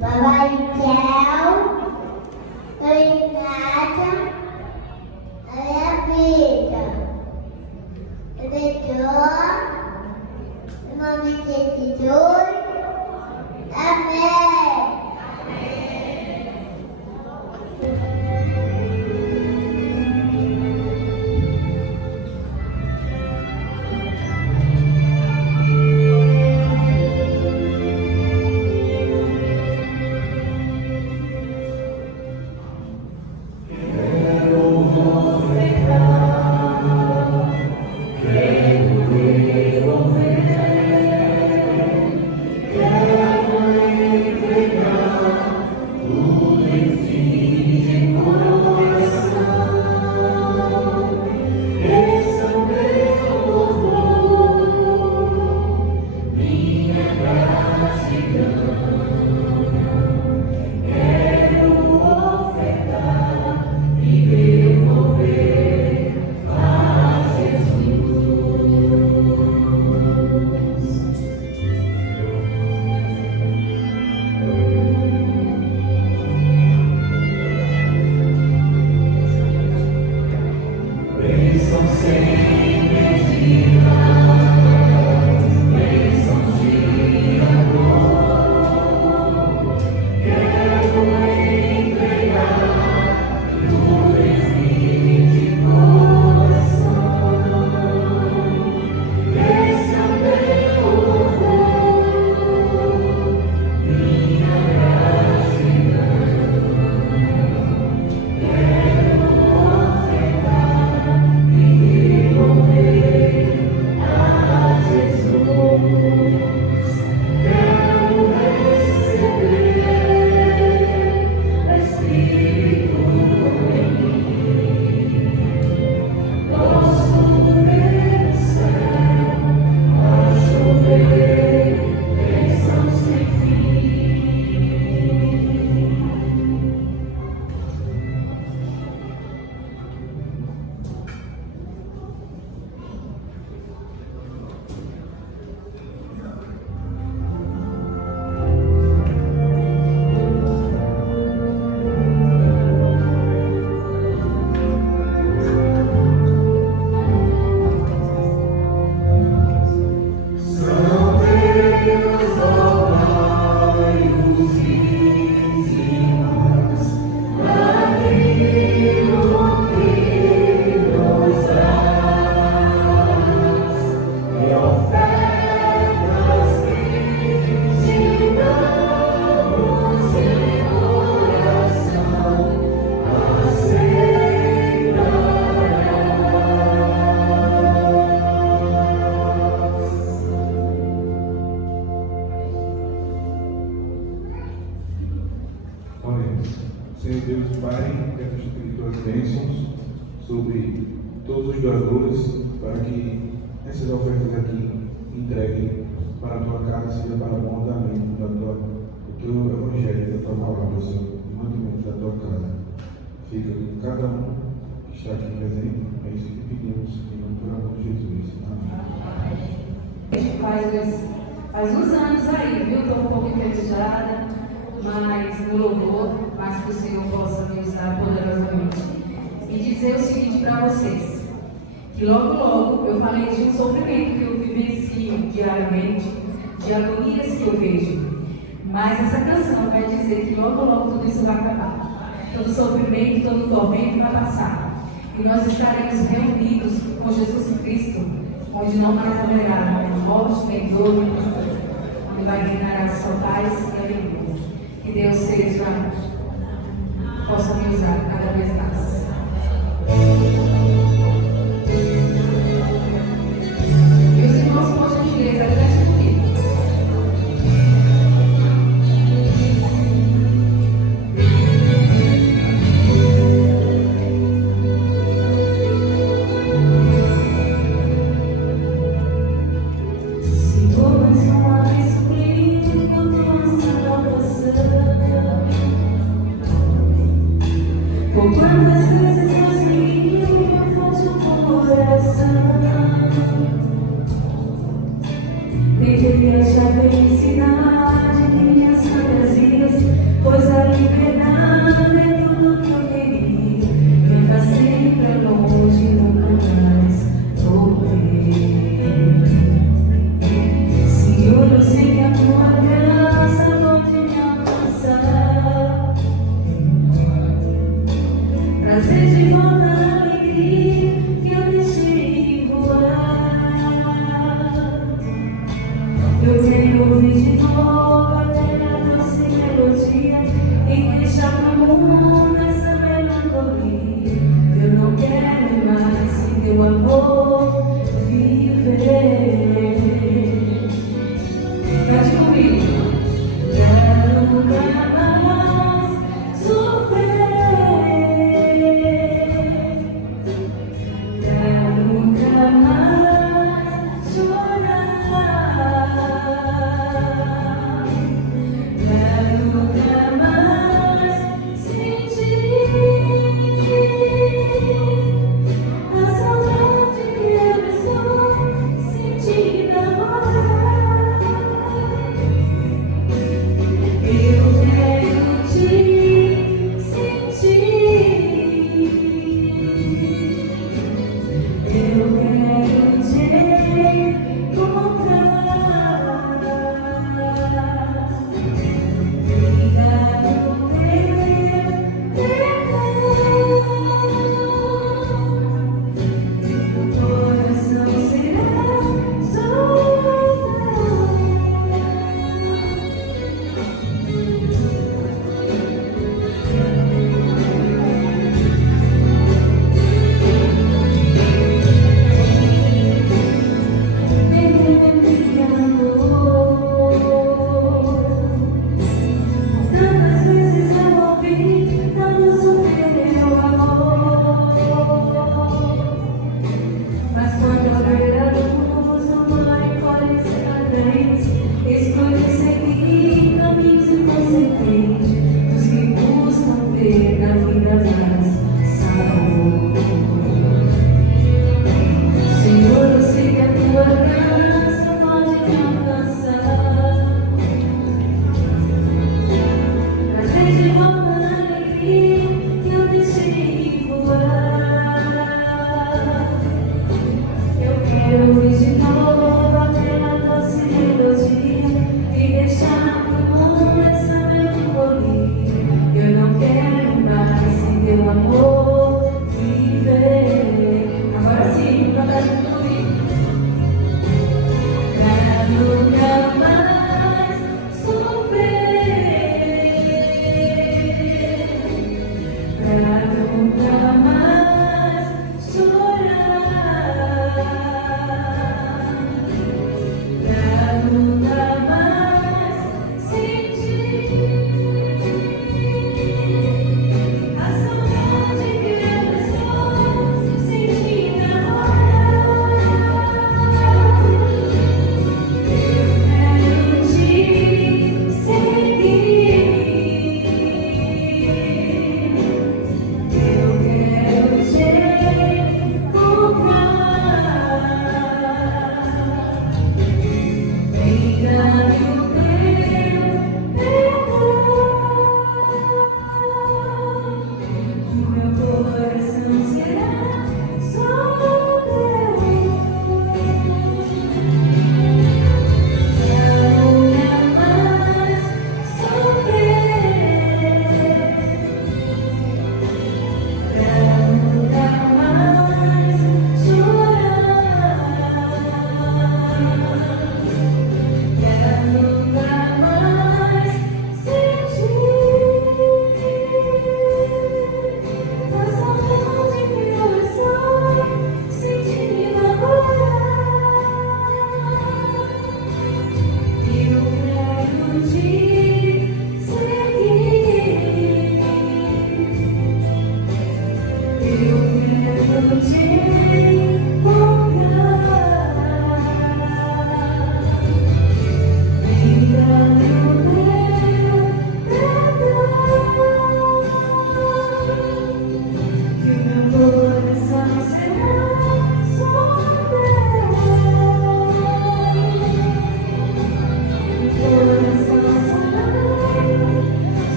Papai Céu, em casa, a minha vida. Eu declaro, em nome de Jesus, amém. Oremos. Senhor Deus Pai, quero pedir tuas bênçãos sobre todos os doadores, para que essas ofertas aqui entreguem para a tua casa, seja para o andamento do teu evangelho, da tua palavra, Senhor, e mantimento da tua casa. Fica com cada um que está aqui presente, é isso que pedimos, em nome do amor de Jesus. Amém. Faz uns anos aí, viu? Estou um pouco enferrujada, mas no louvor, mas que o Senhor possa me usar poderosamente. E dizer o seguinte para vocês, que logo eu falei de um sofrimento que eu vivencio diariamente, de agonias que eu vejo. Mas essa canção vai dizer que logo tudo isso vai acabar. Todo sofrimento, todo tormento vai passar. E nós estaremos reunidos com Jesus Cristo, onde não mais haverá nem morte, nem dor, nem tristeza. Onde vai reinar só paz e alegria. Que Deus possa me usar cada vez mais. Meus irmãos, por gentileza, cante comigo. Senhor, mais uma vez suplico tua salvação. Por quantas vezes eu segui minha fonte do coração, tentei achar felicidade em minhas fantasias, pois a liberdade é tudo que eu queria. Me afastei pra longe, nunca mais voltei. Senhor, eu sei que a tua graça pode me alcançar. Prazer de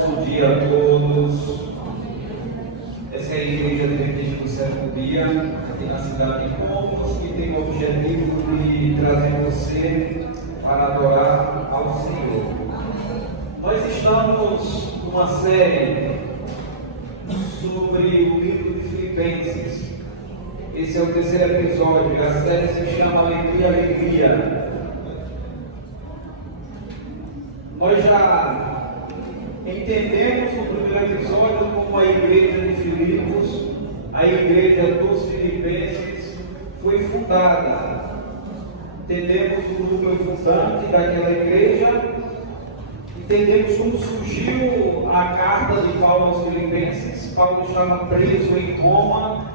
Bom dia a todos. Essa é a Igreja Adventista do Sétimo Dia, aqui na cidade de Contos, que tem o objetivo de trazer você para adorar ao Senhor. Nós estamos numa série sobre o livro de Filipenses. Esse é o terceiro episódio. A série se chama Alegria, Alegria. Nós já entendemos no primeiro episódio como a igreja de Filipos, a igreja dos Filipenses, foi fundada. Entendemos o núcleo fundante daquela igreja, entendemos como surgiu a carta de Paulo aos Filipenses. Paulo estava preso em Roma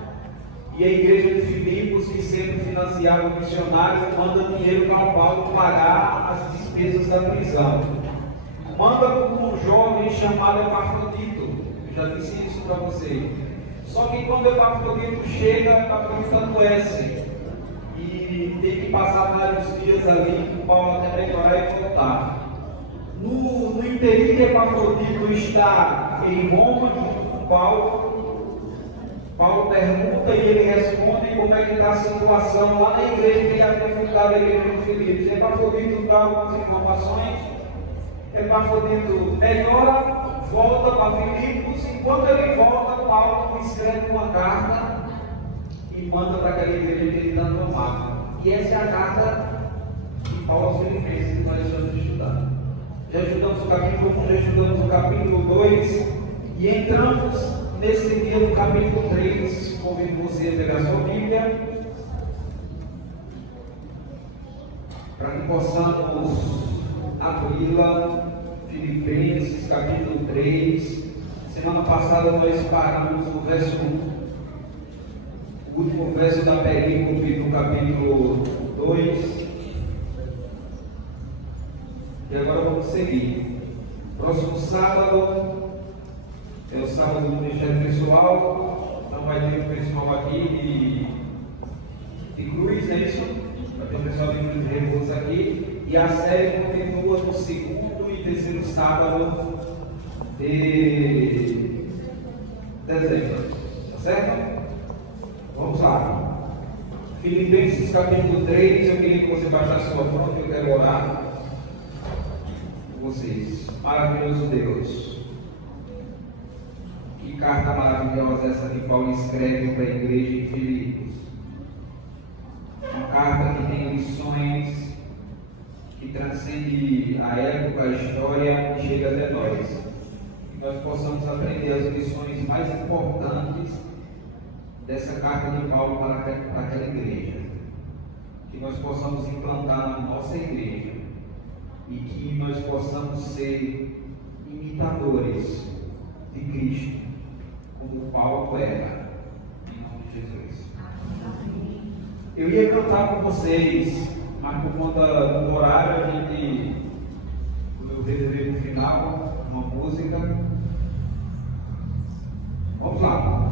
e a igreja de Filipos, que sempre financiava o missionário, manda dinheiro para Paulo pagar as despesas da prisão. Manda por um jovem chamado Epafrodito. Eu já disse isso para você. Só que quando Epafrodito chega, Epafrodito adoece e tem que passar vários dias ali com Paulo até melhorar e voltar. No interim que Epafrodito está em Roma junto com Paulo pergunta e ele responde como é que está a situação lá na igreja que ele havia fundado, a igreja de Filipos. Epafrodito dá algumas informações. Epafrodito melhora, volta para Filipos, e quando ele volta, Paulo escreve uma carta e manda para aquela igreja que ele tanto amava. E essa é a carta de Paulo aos Filipenses que nós estamos estudando. Já estudamos o capítulo 1, já estudamos o capítulo 2 e entramos nesse dia no capítulo 3. Convido você a pegar sua Bíblia para que possamos abri-la. Filipenses capítulo 3. Semana passada nós paramos no verso 1, o último verso da perícope do capítulo 2, e agora vamos seguir. Próximo sábado é o sábado do Ministério Pessoal, então vai ter o pessoal aqui de Cruz, é isso? Vai ter o pessoal de Cruz de Repouso aqui, e a série continua no segundo e terceiro sábado de dezembro, tá certo? Vamos lá. Filipenses capítulo 3, eu queria que você baixasse sua fronte, eu quero orar com vocês. Maravilhoso Deus, que carta maravilhosa essa que Paulo escreve para a igreja em Filipos. Uma carta que tem lições que transcende a época, a história e chega até nós. Que nós possamos aprender as lições mais importantes dessa carta de Paulo para aquela igreja. Que nós possamos implantar na nossa igreja e que nós possamos ser imitadores de Cristo, como Paulo era, em nome de Jesus. Eu ia cantar com vocês, mas por conta do horário, eu reservei no final uma música. Vamos lá.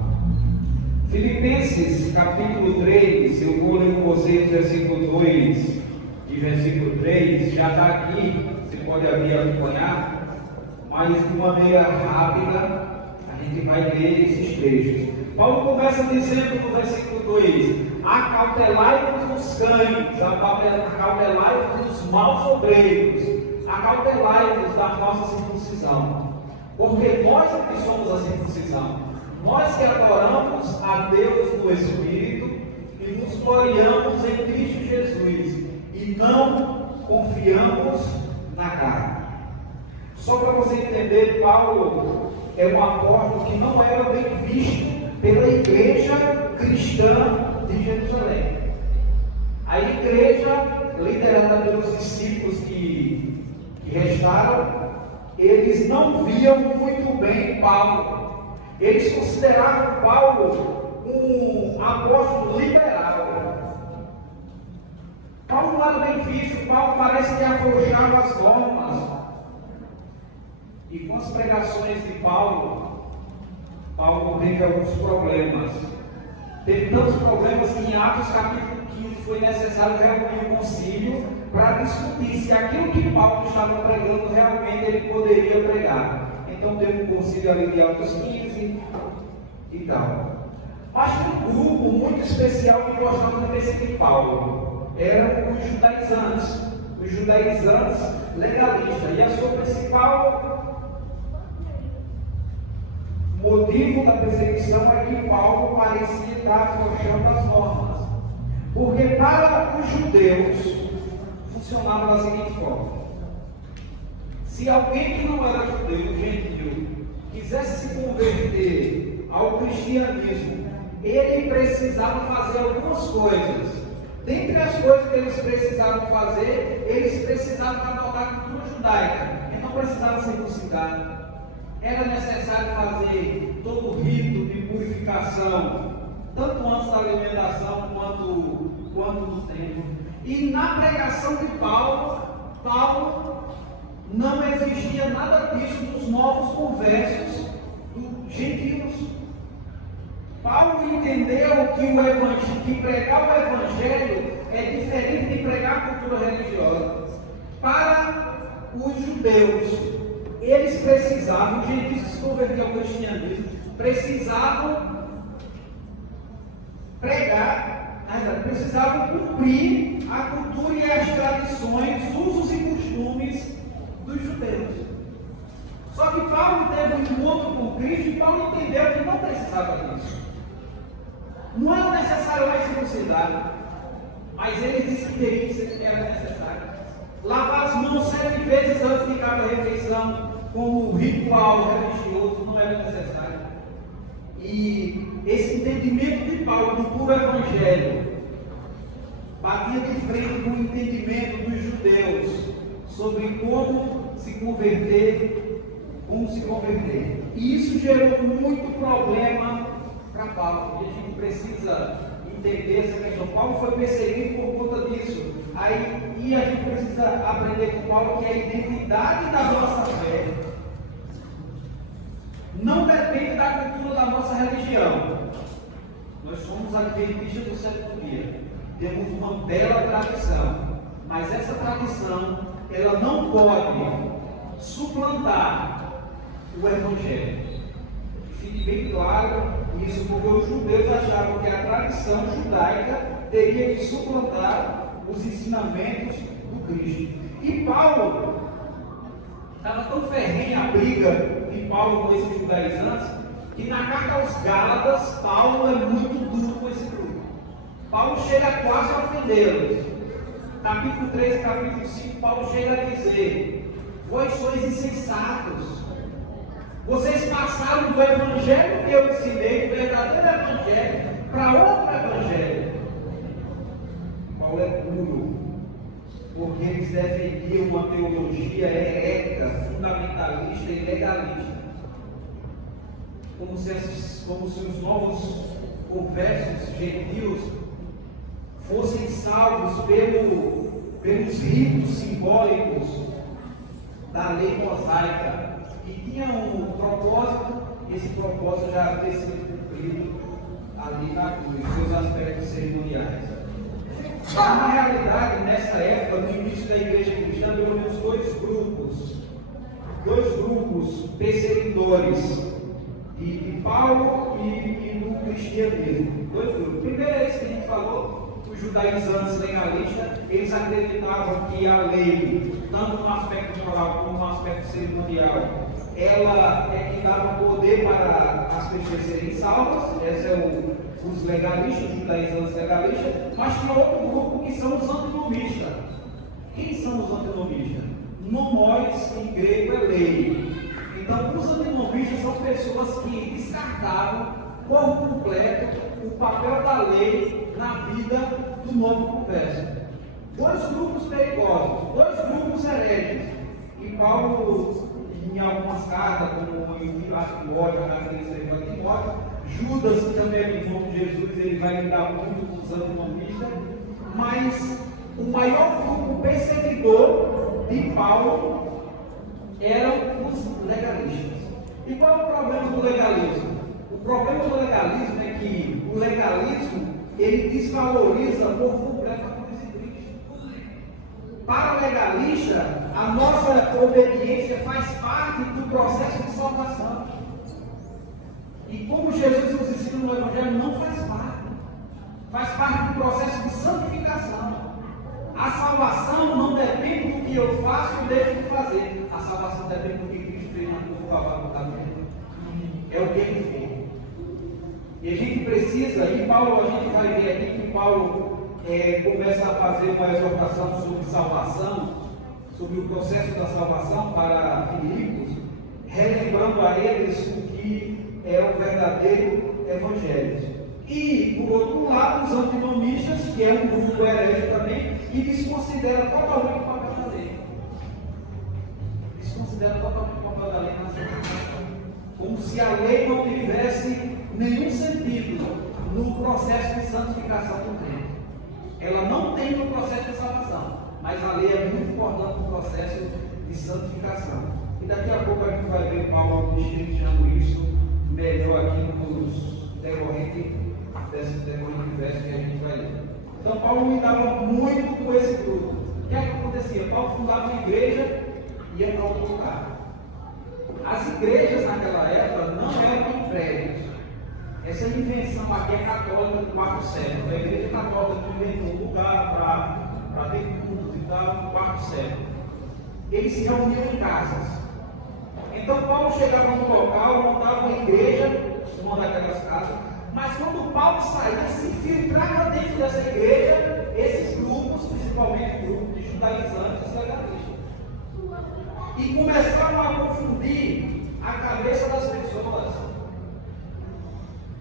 Filipenses capítulo 3, eu vou ler com vocês versículo 2 e versículo 3, já está aqui, você pode abrir e acompanhar, mas de maneira rápida a gente vai ler esses trechos. Paulo começa dizendo no versículo 2: acautelai-vos dos cães, acautelai-vos dos maus obreiros, acautelai-vos da falsa circuncisão, porque nós é que somos a circuncisão, nós que adoramos a Deus no Espírito e nos gloriamos em Cristo Jesus e não confiamos na carne. Só para você entender, Paulo é um apóstolo que não era bem visto pela igreja cristã de Jerusalém. A igreja, liderada pelos discípulos que restaram, eles não viam muito bem Paulo. Eles consideravam Paulo um apóstolo liberal. Paulo não era bem visto, Paulo parece que afrouxava as normas. E com as pregações de Paulo teve alguns problemas. Teve tantos problemas que em Atos capítulo 15 foi necessário reunir um concílio para discutir se aquilo que Paulo estava pregando realmente ele poderia pregar. Então teve um concílio ali de Atos 15 e tal. Mas um grupo muito especial que gostava de perseguir Paulo eram os judaizantes. Os judaizantes legalistas. E a sua principal motivo da perseguição é que Paulo parecia estar afrouxando as normas. Porque para os judeus funcionava da seguinte forma: se alguém que não era judeu, gentil, quisesse se converter ao cristianismo, ele precisava fazer algumas coisas. Dentre as coisas que eles precisavam fazer, eles precisavam adotar a cultura judaica. Então precisavam circuncidar. Era necessário fazer todo o rito de purificação, tanto antes da alimentação quanto do templo. E na pregação de Paulo não exigia nada disso dos novos conversos dos gentios. Paulo entendeu que pregar o Evangelho é diferente de pregar a cultura religiosa. Para os judeus, eles precisavam, os gentios que se convertiam ao cristianismo, precisavam pregar, precisavam cumprir a cultura e as tradições, usos e costumes dos judeus. Só que Paulo teve um encontro com Cristo e Paulo entendeu que não precisava disso. Não era necessário mais circuncidar, mas ele disse que era necessário. Lavar as mãos 7 vezes antes de cada refeição, como ritual religioso, não era necessário. E esse entendimento de Paulo do puro Evangelho batia de frente com o entendimento dos judeus sobre como se converter. E isso gerou muito problema para Paulo. E a gente precisa entender essa questão. Paulo foi perseguido por conta disso. E a gente precisa aprender com Paulo que a identidade da nossa fé não depende da cultura da nossa religião. Nós somos adventistas do sétimo dia. Temos uma bela tradição. Mas essa tradição, ela não pode suplantar o Evangelho. Fique bem claro isso, porque os judeus achavam que a tradição judaica teria que suplantar os ensinamentos do Cristo. E Paulo estava tão ferrenha a briga de Paulo com esses judaizantes, que na carta aos Gálatas, Paulo é muito duro com esse grupo. Paulo chega quase a ofendê-los. Capítulo 3 e capítulo 5, Paulo chega a dizer: vós sois insensatos. Vocês passaram do evangelho que eu ensinei, do verdadeiro evangelho, para outro evangelho. Paulo é puro, porque eles defendiam uma teologia herética, fundamentalista e legalista. Como se os novos conversos gentios fossem salvos pelos ritos simbólicos da lei mosaica, que tinha um propósito. Esse propósito já havia sido cumprido ali na cruz, seus aspectos cerimoniais. Na realidade, nessa época, no início da igreja cristã, nós vemos dois grupos perseguidores de Paulo e do cristianismo. Dois grupos. Primeiro é esse que a gente falou, os judaizantes legalistas. Eles acreditavam que a lei, tanto no aspecto moral como no aspecto cerimonial, ela é que dava poder para as pessoas serem salvas. Esse é os legalistas, os judaizantes legalistas. Mas tinha outro grupo que são os antinomistas. Quem são os antinomistas? Nomós em grego é lei. Então, os antinomistas são pessoas que descartavam por completo o papel da lei na vida do novo converso. Dois grupos perigosos, dois grupos heréticos. E Paulo, em algumas cartas, como em Timóteo, a carta que ele escreveu a Timóteo, Judas, que também é irmão de Jesus, ele vai lidar muito com os antinomistas. Mas o maior grupo perseguidor de Paulo eram os legalistas. E qual é o problema do legalismo? O problema do legalismo é que o legalismo, ele desvaloriza por completo a cruz de Cristo. Para o legalista, a nossa obediência faz parte do processo de salvação. E como Jesus nos ensina no Evangelho, não faz parte. Faz parte do processo de santificação. A salvação não depende do que eu faço ou deixo de fazer. A salvação depende do que Cristo fez na cruz do Calvário. É o que Ele fez. E a gente precisa, e Paulo, a gente vai ver aqui que Paulo começa a fazer uma exortação sobre salvação, sobre o processo da salvação para Filipos, relembrando a eles o que é o verdadeiro Evangelho. E, por outro lado, os antinomistas, que é um grupo herege também, que desconsidera totalmente o papel da lei. Desconsidera totalmente o papel da lei na santificação. Como se a lei não tivesse nenhum sentido no processo de santificação do crente. Ela não tem no processo de salvação, mas a lei é muito importante no processo de santificação. E daqui a pouco a gente vai ver Paulo destrinchando isso melhor aqui nos decorrentes versos que a gente vai ler. Então Paulo lidava muito com esse grupo. O que é que acontecia? Paulo fundava uma igreja e ia para outro lugar. As igrejas naquela época não eram prédios. Essa invenção aqui é católica do quarto século. A igreja católica que inventou um lugar para ter cultos e tal, no quarto século. Eles se reuniam em casas. Então Paulo chegava no local, montava uma igreja, uma daquelas casas, mas quando Paulo saía, se infiltrava dentro dessa igreja, esses grupos, principalmente grupos de judaizantes e legalistas. E começaram a confundir a cabeça das pessoas.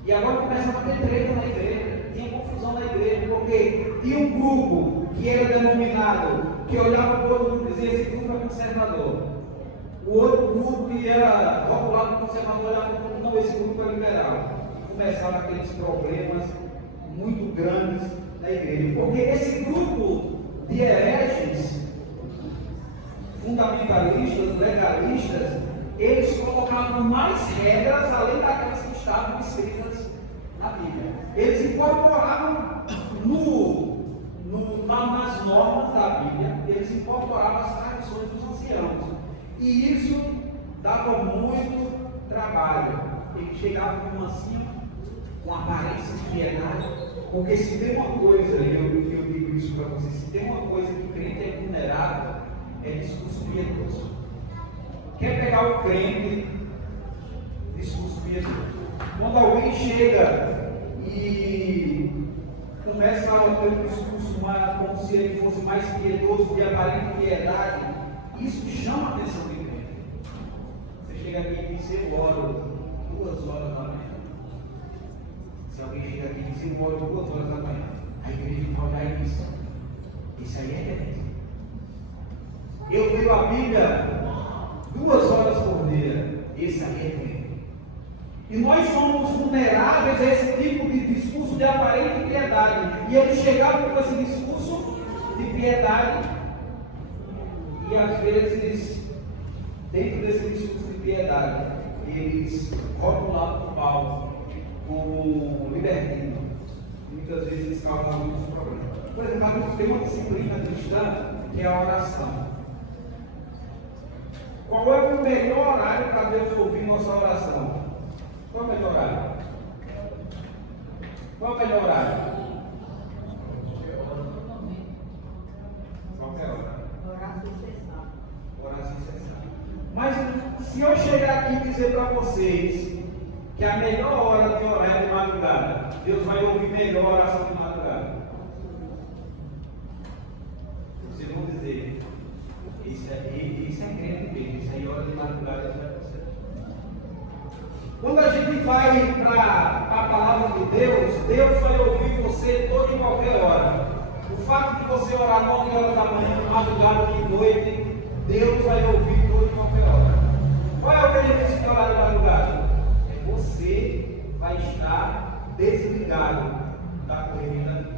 E agora começava a ter treta na igreja, tinha confusão na igreja, porque tinha um grupo que era denominado, que olhava para o outro grupo e dizia: esse grupo é conservador. O outro grupo que era rotulado conservador olhava para o outro: não, esse grupo é liberal. Começaram aqueles problemas muito grandes na igreja, porque esse grupo de hereges, fundamentalistas, legalistas, eles colocavam mais regras além daquelas que estavam escritas na Bíblia. Eles incorporavam nas normas da Bíblia, eles incorporavam as tradições dos anciãos. E isso dava muito trabalho. Ele chegava com um ancião, com aparência de piedade, porque se tem uma coisa, e eu digo isso para vocês, se tem uma coisa que o crente é vulnerável, é discurso piedoso. Quer pegar o crente, discurso piedoso. Quando alguém chega e começa a ter um discurso como se ele fosse mais piedoso, de aparente piedade, isso chama a atenção do crente. Você chega aqui e diz: eu oro 2 horas da manhã. Se alguém chega aqui e diz: eu oro 2 horas da manhã, a igreja vai olhar e diz: isso aí é crente. Eu leio a Bíblia 2 horas por dia, esse aí é crente. E nós somos vulneráveis a esse tipo de discurso de aparente piedade. E eles chegavam com esse discurso de piedade, e às vezes, dentro desse discurso de piedade, eles rotulavam Paulo como libertino. Muitas vezes eles causavam muitos problemas. Por exemplo, a gente tem uma disciplina cristã que é a oração. Qual é o melhor horário para Deus ouvir nossa oração? Qual é o melhor horário? Qual é o melhor horário? Qualquer hora. Orar sem cessar. Mas se eu chegar aqui e dizer para vocês que a melhor hora de orar é de madrugada, Deus vai ouvir melhor a oração de madrugada. Vocês vão dizer: isso é crente mesmo, isso aí é hora de madrugada, isso vai acontecer. Quando a gente vai para a palavra de Deus, Deus vai ouvir você toda e qualquer hora. O fato de você orar 9 horas da manhã, de madrugada, de noite, Deus vai ouvir toda e qualquer hora. Qual é o benefício de orar de madrugada? É você vai estar desligado da corrida.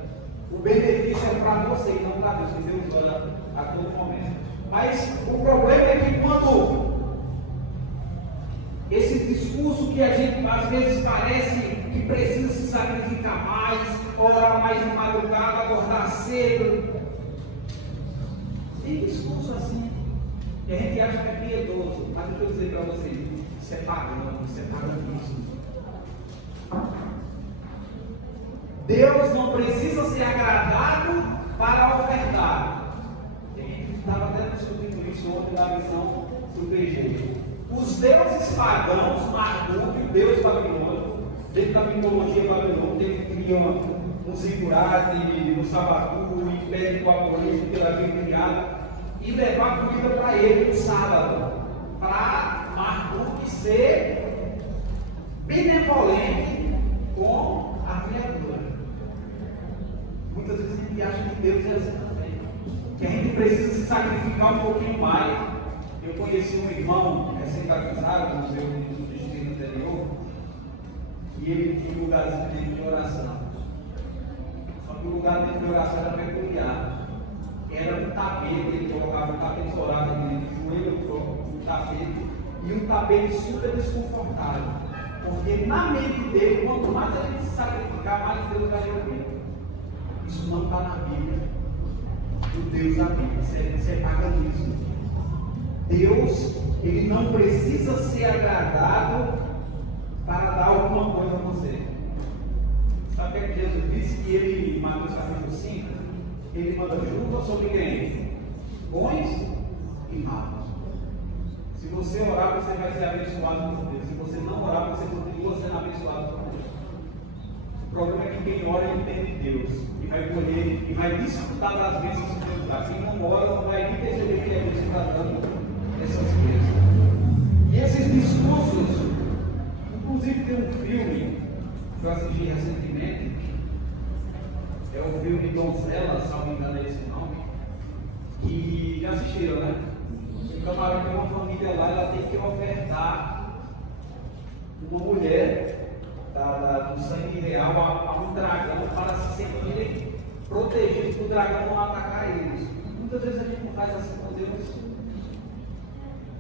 O benefício é para você e não para Deus, que Deus olha a todo momento. Mas o problema é que quando esse discurso que a gente às vezes parece que precisa se sacrificar mais, orar mais de madrugada, acordar cedo, Que discurso assim. E a gente acha que é piedoso. Mas deixa eu dizer para vocês, isso é pagão, isso é paganismo. Deus não precisa ser agradado para ofertar. A gente estava até discutindo isso ontem na lição do PG. Os deuses pagãos, Marduk, o deus babilônico, dentro da mitologia babilônica, ele cria um zigurate, um sabatu, e pede com a polícia que ele havia criado, e levar comida para ele no sábado, para Marduk ser benevolente com a criatura. Muitas vezes a gente acha que Deus é assim também, que a gente precisa se sacrificar um pouquinho mais. Eu conheci um irmão recém-batizado no distrito interior, e ele tinha um lugarzinho dentro de oração. Só que o lugar dentro de oração era peculiar. Era um tapete, ele colocava um tapete, orava de joelho no tapete, e um tapete super desconfortável. Porque na mente dele, quanto mais a gente se sacrificar, mais Deus vai ouvir. Isso não está na Bíblia. O Deus da Bíblia, isso é paganismo. Deus, ele não precisa ser agradado para dar alguma coisa a você. Sabe o que Jesus disse? Que ele, em Mateus capítulo 5, ele manda chuva sobre quem? Bons e maus. Se você orar, você vai ser abençoado por Deus. Se você não orar, você continua sendo abençoado por Deus. O problema é que quem ora entende Deus e vai colher e vai desfrutar das bênçãos que Deus dá. Quem não ora não vai nem perceber que é Deus que está dando essas bênçãos. E esses discursos, inclusive tem um filme que eu assisti recentemente, é o filme Donzela, se não me engano é esse nome, e já assistiram, né? O camarada tem uma família lá, ela tem que ofertar uma mulher do sangue real a um dragão para se sentirem protegidos do dragão não atacar eles. Muitas vezes a gente não faz assim com Deus.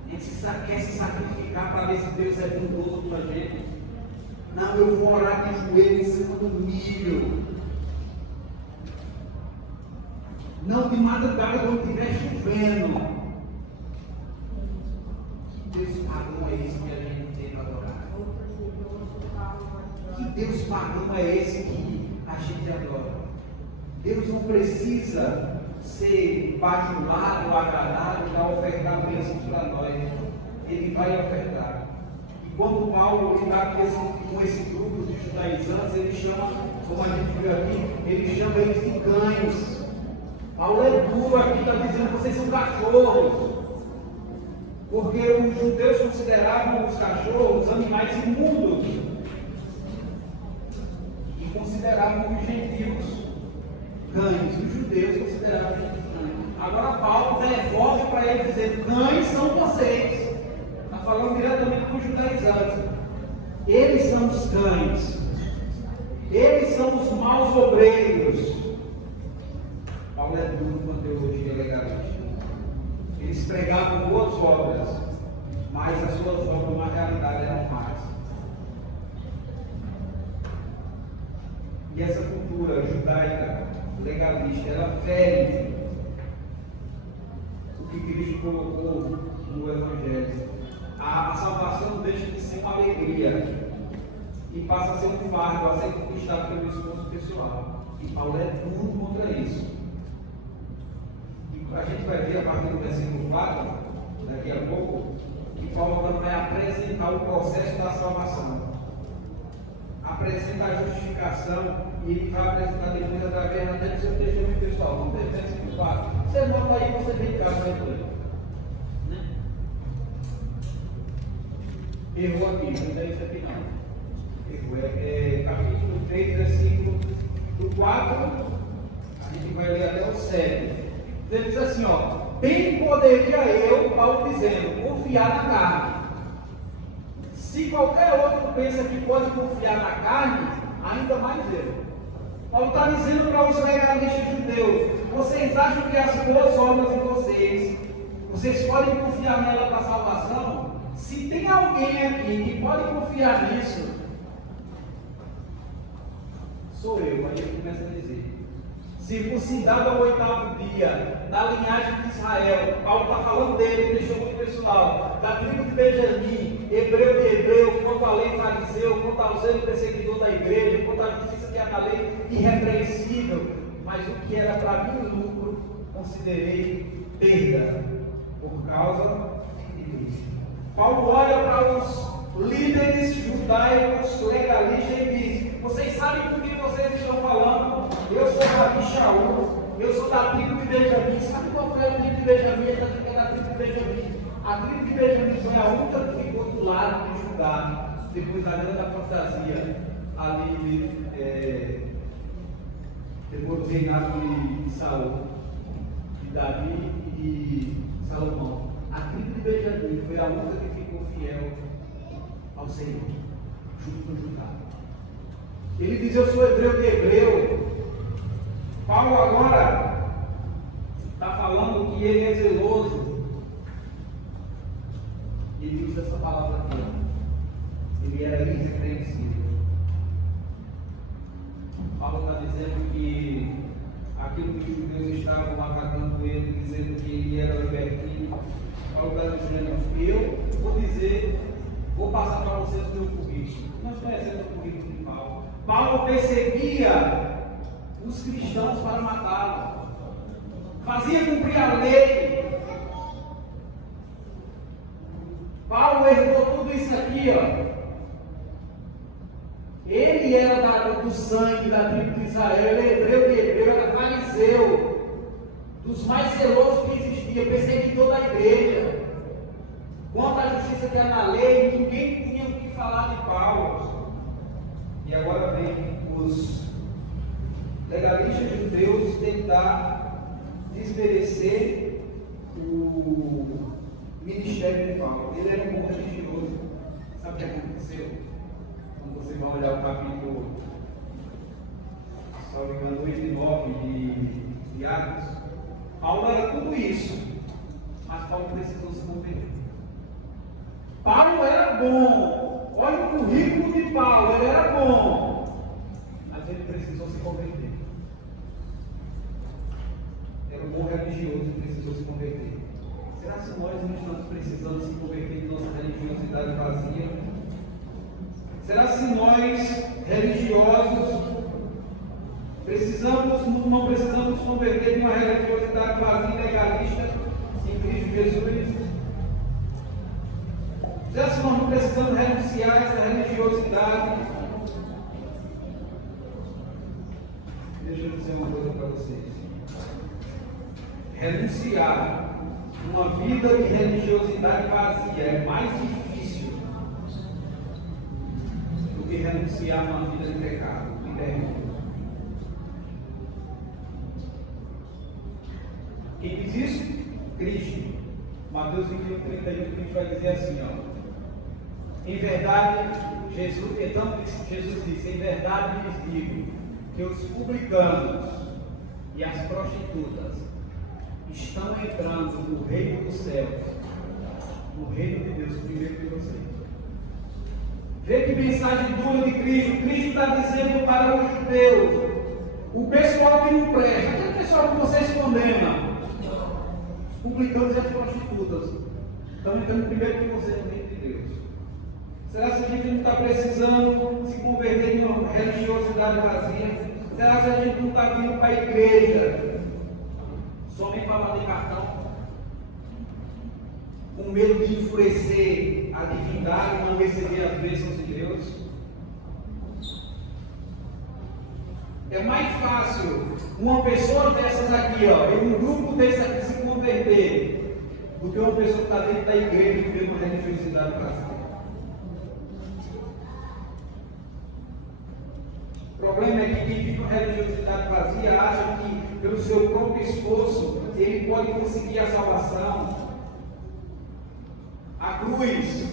A gente quer se sacrificar para ver se Deus é bondoso com a gente. Não, eu vou orar de joelho em cima do milho. Não de madrugada quando estiver chovendo. Que Deus pagão é esse que a gente tem para adorar? Que Deus pagão é esse que a gente adora? Deus não precisa ser bajulado, agradado para ofertar bênçãos para nós. Ele vai ofertar. E quando Paulo está com esse grupo de judaizantes, ele chama, como a gente viu aqui, ele chama eles de cães. Paulo é duro aqui, está dizendo que vocês são cachorros. Porque os judeus consideravam os cachorros animais imundos. E consideravam os gentios cães. Os judeus consideravam os gentios cães. Agora Paulo devolve para eles dizer: cães são vocês. Está falando diretamente com os judaizantes. Eles são os cães. Eles são os maus obreiros. Paulo é duro com a teologia legalista. Eles pregavam boas obras, mas as suas obras na realidade eram más. E essa cultura judaica legalista, ela fere o que Cristo colocou no Evangelho. A salvação deixa de ser uma alegria e passa a ser um fardo a ser conquistado pelo esforço pessoal. E Paulo é duro contra isso. A gente vai ver a partir do versículo 4, daqui a pouco, que Paulo agora vai apresentar o processo da salvação. Apresenta a justificação e ele vai apresentar depois através até do seu testemunho pessoal. Vamos ver o versículo 4. Você nota aí, você vem em casa depois. Né? Errou aqui, não é isso aqui não. Errou. Capítulo 3, versículo do 4, a gente vai ler até o 7. Ele diz assim, bem poderia eu, Paulo dizendo, confiar na carne. Se qualquer outro pensa que pode confiar na carne, ainda mais eu. Paulo está dizendo para os legalistas judeus: vocês acham que as boas obras de vocês podem confiar nela para a salvação? Se tem alguém aqui que pode confiar nisso, sou eu. Aí ele começa a dizer: circuncidado ao 8º dia, da linhagem de Israel. Paulo está falando dele, deixou muito pessoal, da tribo de Benjamim, hebreu de hebreu, quanto à lei fariseu, quanto ao zelo perseguidor da igreja, quanto à justiça que é na lei irrepreensível, mas o que era para mim lucro, considerei perda, por causa de Cristo. Paulo olha para os líderes judaicos legalistas e diz: vocês sabem com quem vocês estão falando? Eu sou Rabi Shaul, eu sou da tribo de Benjamim. Sabe qual foi a tribo de Benjamim? Ele está dizendo que é da tribo de Benjamim. A tribo de Benjamim foi a única que ficou do lado de Judá, depois da grande fantasia ali, depois do reinado de Saul, de Davi e Salomão. A tribo de Benjamim foi a única que ficou fiel ao Senhor, junto com Judá. Ele diz: eu sou hebreu de hebreu. Paulo agora está falando que ele é zeloso. Ele usa essa palavra aqui. Ele era irrepreensível. Paulo está dizendo que aquilo que os judeus estavam atacando ele, dizendo que ele era libertino. Paulo está dizendo: vou passar para vocês o meu currículo. Nós conhecemos o currículo de Paulo. Paulo perseguia os cristãos para matá-los, fazia cumprir a lei. Paulo herdou tudo isso aqui, ó. Ele era do sangue da tribo de Israel, ele é hebreu de hebreu, era fariseu, dos mais zelosos que existia, perseguidor da igreja. Quanto à justiça que é na lei, ninguém tinha o que falar de Paulo. E agora vem os legalistas judeus tentar desmerecer o ministério de Paulo. Ele era um bom religioso. Sabe o que aconteceu? Quando você vai olhar o capítulo, se não me engano, 8 e 9 de Atos, Paulo era tudo isso, mas Paulo precisou se converter. Paulo era bom. Olha o currículo de Paulo, ele era bom, mas ele precisou se converter. Era um bom religioso e precisou se converter. Será que nós não estamos precisando se converter de nossa religiosidade vazia? Será que nós, religiosos, não precisamos nos converter de uma religiosidade vazia e legalista em Cristo Jesus? Será que nós não precisamos renunciar a essa religiosidade? Deixa eu dizer uma coisa para vocês. Renunciar uma vida de religiosidade vazia é mais difícil do que renunciar a uma vida de pecado. Quem diz isso? Cristo. Mateus 21, 31, Cristo vai dizer assim, ó. Em verdade, Jesus disse: em verdade lhes digo que os publicanos e as prostitutas estão entrando no reino dos céus, no reino de Deus, primeiro que vocês. Vê que mensagem dura de Cristo. Cristo está dizendo para os judeus, o pessoal que não presta, aquele pessoal que vocês condenam, os publicanos e as prostitutas, estão entrando primeiro que vocês no reino de Deus. Será que a gente não está precisando se converter em uma religiosidade vazia? Será que a gente não está vindo para a igreja somente para bater cartão? Com medo de enfurecer a divindade e não receber as bênçãos de Deus? É mais fácil uma pessoa dessas aqui, ó, e um grupo desses aqui se converter, do que uma pessoa que está dentro da igreja e viver uma religiosidade vazia. O problema é que quem vive uma religiosidade vazia acha que pelo seu próprio esforço ele pode conseguir a salvação. A cruz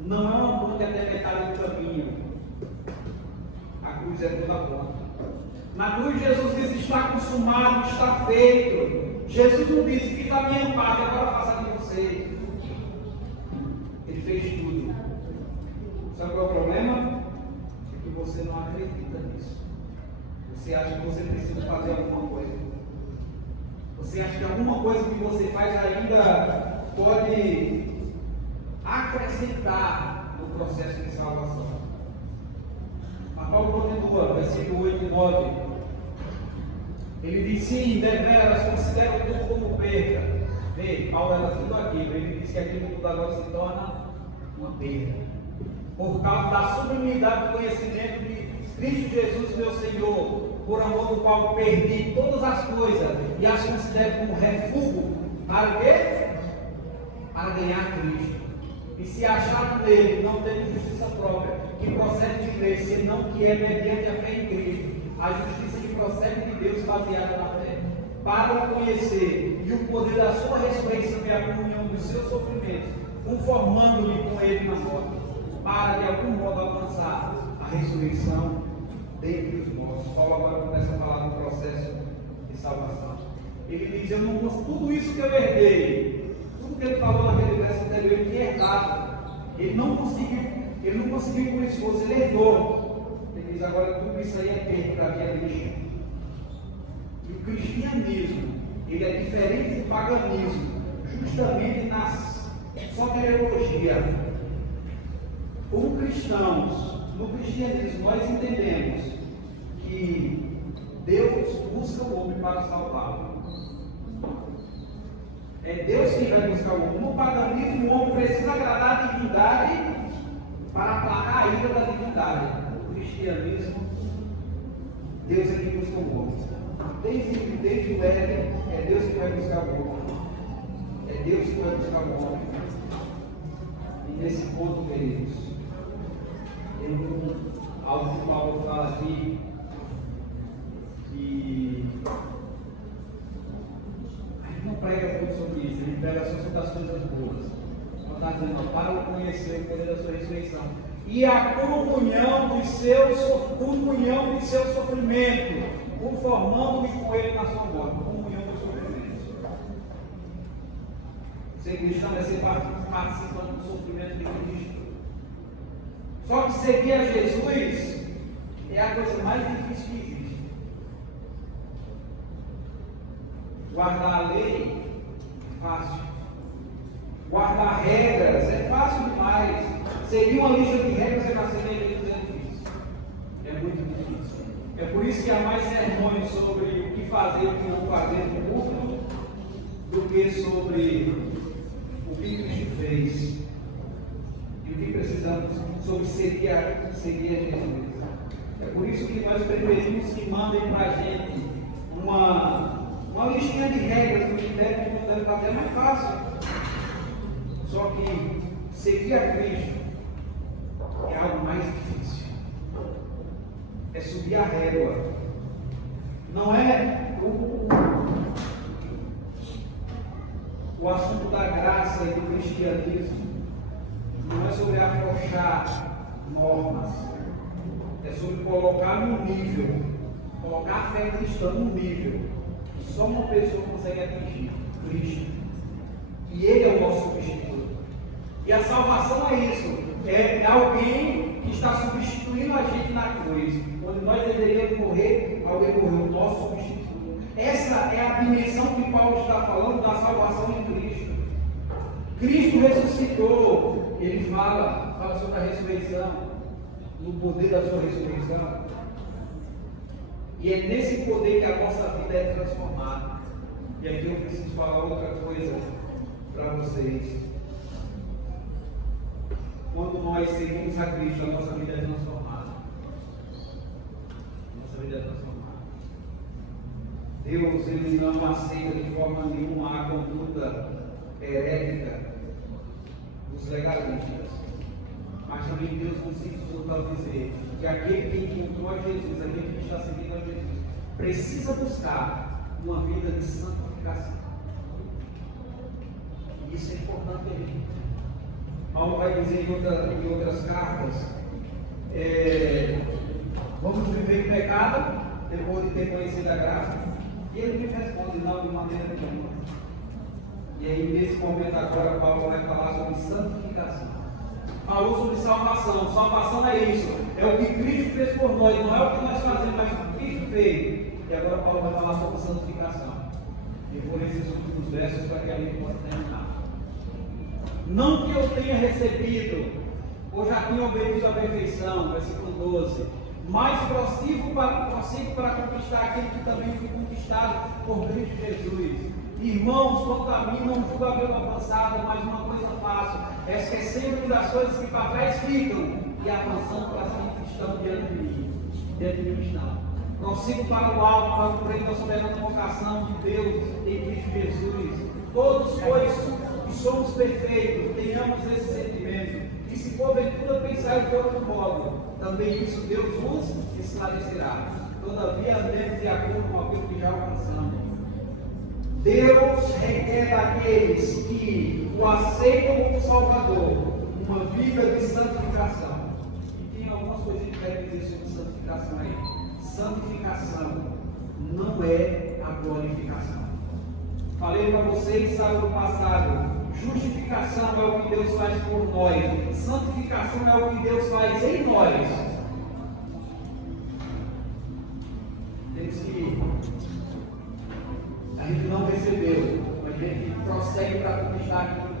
não é uma ponte até metade do caminho. A cruz é toda a ponte. Na cruz Jesus diz: está consumado, está feito. Jesus não disse: fiz a minha parte, agora faça a de você. Ele fez tudo. Sabe qual é o problema? É que você não acredita nisso. Você acha que você precisa fazer alguma coisa? Você acha que alguma coisa que você faz ainda pode acrescentar no processo de salvação? A Paulo continua, versículo 8 e 9. Ele diz: sim, deveras, considero tudo como perda. Vê, Paulo era tudo aquilo. Ele diz que aquilo tudo agora se torna uma perda, por causa da sublimidade do conhecimento de Cristo Jesus, meu Senhor, por amor do qual perdi todas as coisas e as considero como refúgio. Para quê? Para ganhar Cristo. E se achar nele, não tendo justiça própria, que procede de Cristo, senão que é mediante a fé em Cristo, a justiça que procede de Deus baseada na fé, para o conhecer e o poder da sua ressurreição e a comunhão dos seus sofrimentos, conformando-me com ele na morte, para de algum modo alcançar a ressurreição dentre os mortos. Paulo agora começa a falar do processo de salvação. Ele diz: eu não consigo, tudo isso que eu herdei, tudo que ele falou naquele verso anterior, ele tinha herdado. Ele não conseguiu por esforço, ele herdou. Ele diz: agora tudo isso aí é perda para a minha Cristo. E o cristianismo, ele é diferente do paganismo, justamente na soteriologia. Como cristãos, no cristianismo, nós entendemos que Deus busca o homem para salvá-lo. É Deus quem vai buscar o homem. No paganismo, o homem precisa agradar a divindade para aplacar a ira da divindade. No cristianismo, Deus é quem busca o homem. Desde o Éden, é Deus que vai buscar o homem. É Deus que vai buscar o homem. E nesse ponto, queridos, algo que Paulo fala aqui, que a gente não prega muito sobre isso, a gente prega só sobre as coisas boas. Então está dizendo: para o conhecer o poder da sua ressurreição e a comunhão dos seus sofrimentos, conformando-me com ele na sua morte. Comunhão dos sofrimentos. Ser cristão é ser participando do sofrimento de Cristo. Só que seguir a Jesus é a coisa mais difícil que existe. Guardar a lei é fácil. Guardar regras é fácil demais. Seguir uma lista de regras é fácil, é difícil. É muito difícil. É por isso que há mais sermões sobre o que fazer e o que não fazer no culto do que sobre o que Cristo fez e o que precisamos sobre seguir a Jesus. É por isso que nós preferimos que mandem para a gente uma listinha de regras do que deve e não deve fazer. É mais fácil. Só que seguir a Cristo é algo mais difícil. É subir a régua. Não é o assunto da graça e do cristianismo. Não é sobre afrouxar normas. É sobre colocar num nível, colocar a fé cristã num nível que só uma pessoa consegue atingir: Cristo. E Ele é o nosso substituto. E a salvação é isso: é alguém que está substituindo a gente na cruz. Quando nós deveríamos morrer, alguém morreu, o nosso substituto. Essa é a dimensão que Paulo está falando da salvação em Cristo. Cristo ressuscitou. Ele fala sobre a ressurreição, no poder da sua ressurreição. E é nesse poder que a nossa vida é transformada. E aqui eu preciso falar outra coisa para vocês. Quando nós seguimos a Cristo, a nossa vida é transformada. Nossa vida é transformada. Deus, Ele não aceita de forma nenhuma a conduta herética dos legalistas. Mas também Deus não se escuta ao dizer que aquele que encontrou a Jesus, aquele que está seguindo a Jesus, precisa buscar uma vida de santificação. E isso é importante aí. Paulo vai dizer em outras cartas: vamos viver em pecado depois de ter conhecido a graça? E ele me responde: não, de maneira nenhuma. E aí, nesse momento agora, Paulo vai falar sobre santificação. falou sobre salvação. Salvação é isso, é o que Cristo fez por nós, não é o que nós fazemos, mas o que Cristo fez. E agora Paulo vai falar sobre santificação. E vou ler esses últimos versos para que a gente possa terminar. Não que eu tenha recebido, ou já tenha obedecido à perfeição, versículo 12, mas prossigo para conquistar aquele que também foi conquistado por Cristo Jesus. Irmãos, quanto a mim, não julgo haver avançado, mas uma coisa faço, esquecendo das coisas que para trás ficam e avançando para as que estão diante de mim estão. Prossigo para o alto, para o prêmio da soberana vocação de Deus em Cristo Jesus. Todos, pois, que somos perfeitos, tenhamos esse sentimento, e se porventura pensar de outro modo, também isso Deus nos esclarecerá. Todavia, andemos de acordo com aquilo que já alcançamos. Deus requer daqueles que o aceitam como Salvador uma vida de santificação. E tem algumas coisas que quero dizer sobre santificação aí. Santificação não é a glorificação. Falei para vocês sábado passado, justificação é o que Deus faz por nós, santificação é o que Deus faz em nós. Temos que a gente não recebeu, mas a gente prossegue para conquistar aquilo.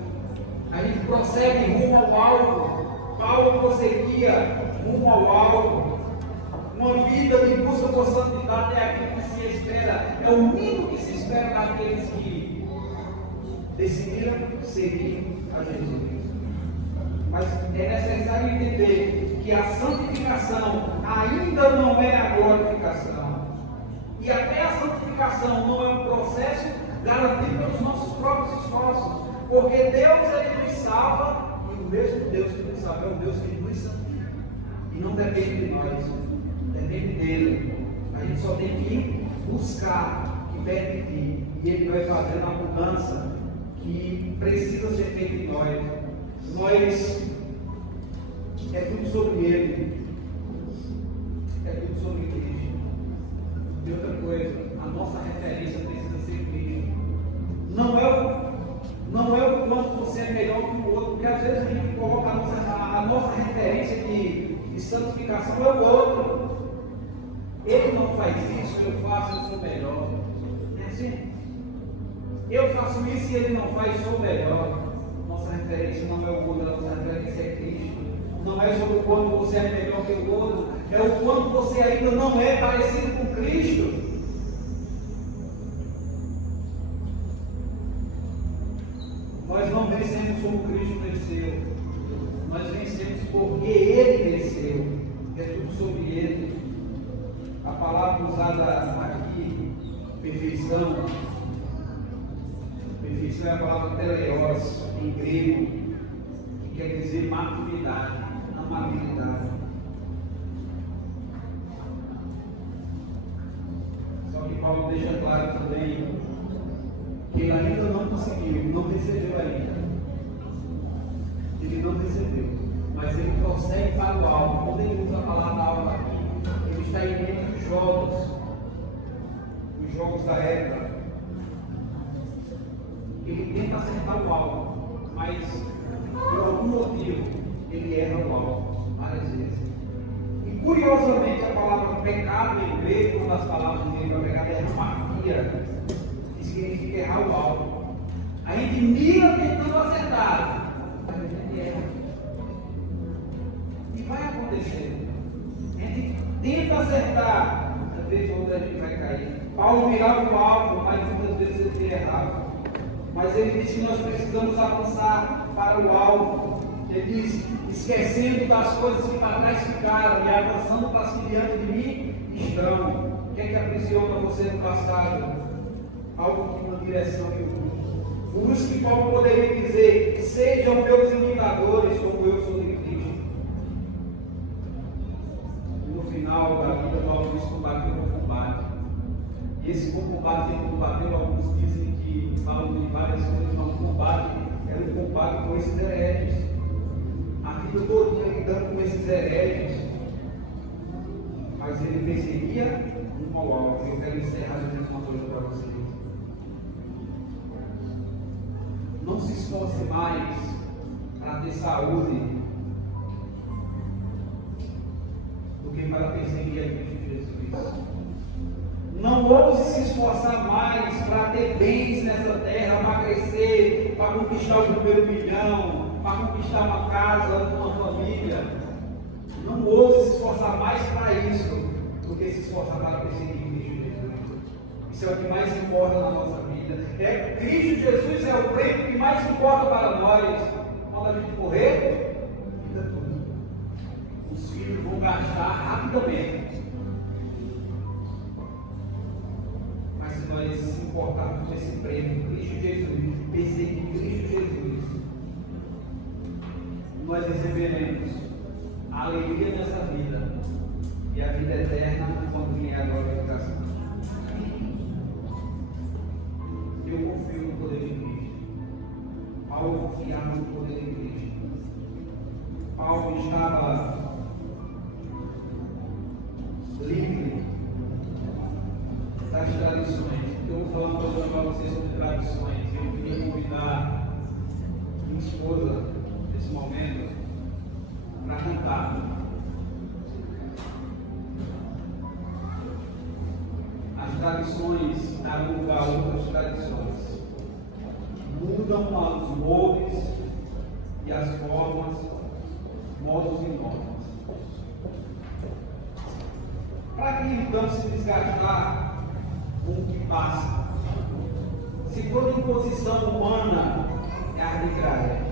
A gente prossegue rumo ao alvo. Paulo prosseguia rumo ao alvo. Uma vida de busca por santidade é aquilo que se espera, é o mínimo que se espera daqueles que decidiram seguir a Jesus. Mas é necessário entender que a santificação ainda não é a glorificação. E até a santificação não é um processo garantido pelos nossos próprios esforços. Porque Deus, Ele nos salva, e o mesmo Deus que nos salva é o Deus que nos santifica. E não depende de nós, depende dele. A gente só tem que buscar e permitir. E Ele vai fazendo a mudança que precisa ser feita em nós. É tudo sobre Ele. É tudo sobre Cristo. E outra coisa, a nossa referência precisa ser Cristo. Não é o quanto você é melhor que o outro, porque às vezes a gente coloca a nossa referência de santificação é o outro. Ele não faz isso, eu faço, eu sou melhor. É assim? Eu faço isso e ele não faz, sou melhor. Nossa referência não é o outro, a nossa referência é Cristo. Não é sobre o quanto você é melhor que o outro, é o quanto você ainda não é parecido com Cristo. Nós não vencemos como Cristo venceu. Nós vencemos porque Ele venceu. É tudo sobre Ele. A palavra usada aqui, perfeição. Perfeição é a palavra teleios, em grego, que quer dizer maturidade, amabilidade. Só que Paulo deixa claro também que ele ainda não conseguiu, não recebeu ainda. Ele não recebeu, mas ele prossegue para o alvo. Quando ele usa a palavra alvo aqui, ele está em meio dos jogos da época. Ele tenta acertar o alvo, mas por algum motivo ele erra o alvo várias vezes. E curiosamente a palavra pecado em grego, uma das palavras em grego, pecado é hamartia, que significa errar o alvo. A gente mira tentando acertar, mas a gente erra. E vai acontecer. A gente tenta acertar, às vezes outra a gente vai cair. Paulo mirava o alvo, mas muitas vezes ele errava. Mas ele disse que nós precisamos avançar para o alvo. Ele diz, esquecendo das coisas que para trás ficaram e avançando para as que diante de mim estão. O que é que aprisiona você no passado? Algo que uma direção e o por isso que Paulo poderia dizer, sejam meus imitadores como eu sou de Cristo. E no final da vida, Paulo diz, combateu o combate. E esse combate que ele combateu, alguns dizem que falam de várias coisas, mas o combate era um combate com esses hereges. A vida toda lidando com esses hereges. Mas ele perseguia um ao alvo. Eu quero encerrar dizendo uma coisa para vocês. Não se esforce mais para ter saúde conquistar o primeiro milhão, para conquistar uma casa, uma família. Não ouse se esforçar mais para isso do que se esforçar para perseguir Cristo Jesus. Isso é o que mais importa na nossa vida. Cristo Jesus é o prêmio que mais importa para nós. Quando a gente correr, fica tudo. Os filhos vão gastar rapidamente. Mas se nós se importarmos com esse prêmio, Cristo Jesus, perseguir Cristo Jesus, nós receberemos a alegria nessa vida e a vida eterna quando vier a glorificação. Eu confio no poder de Cristo. Paulo confiava no poder de Cristo. Paulo estava livre das tradições. Eu vou falar um pouco para vocês sobre tradições. Eu queria convidar minha esposa nesse momento para cantar. As tradições daram lugar a outras tradições. Mudam os moldes e as formas, modos e normas. Para que então se desgastar com o que passa? Se toda imposição humana é arbitrária,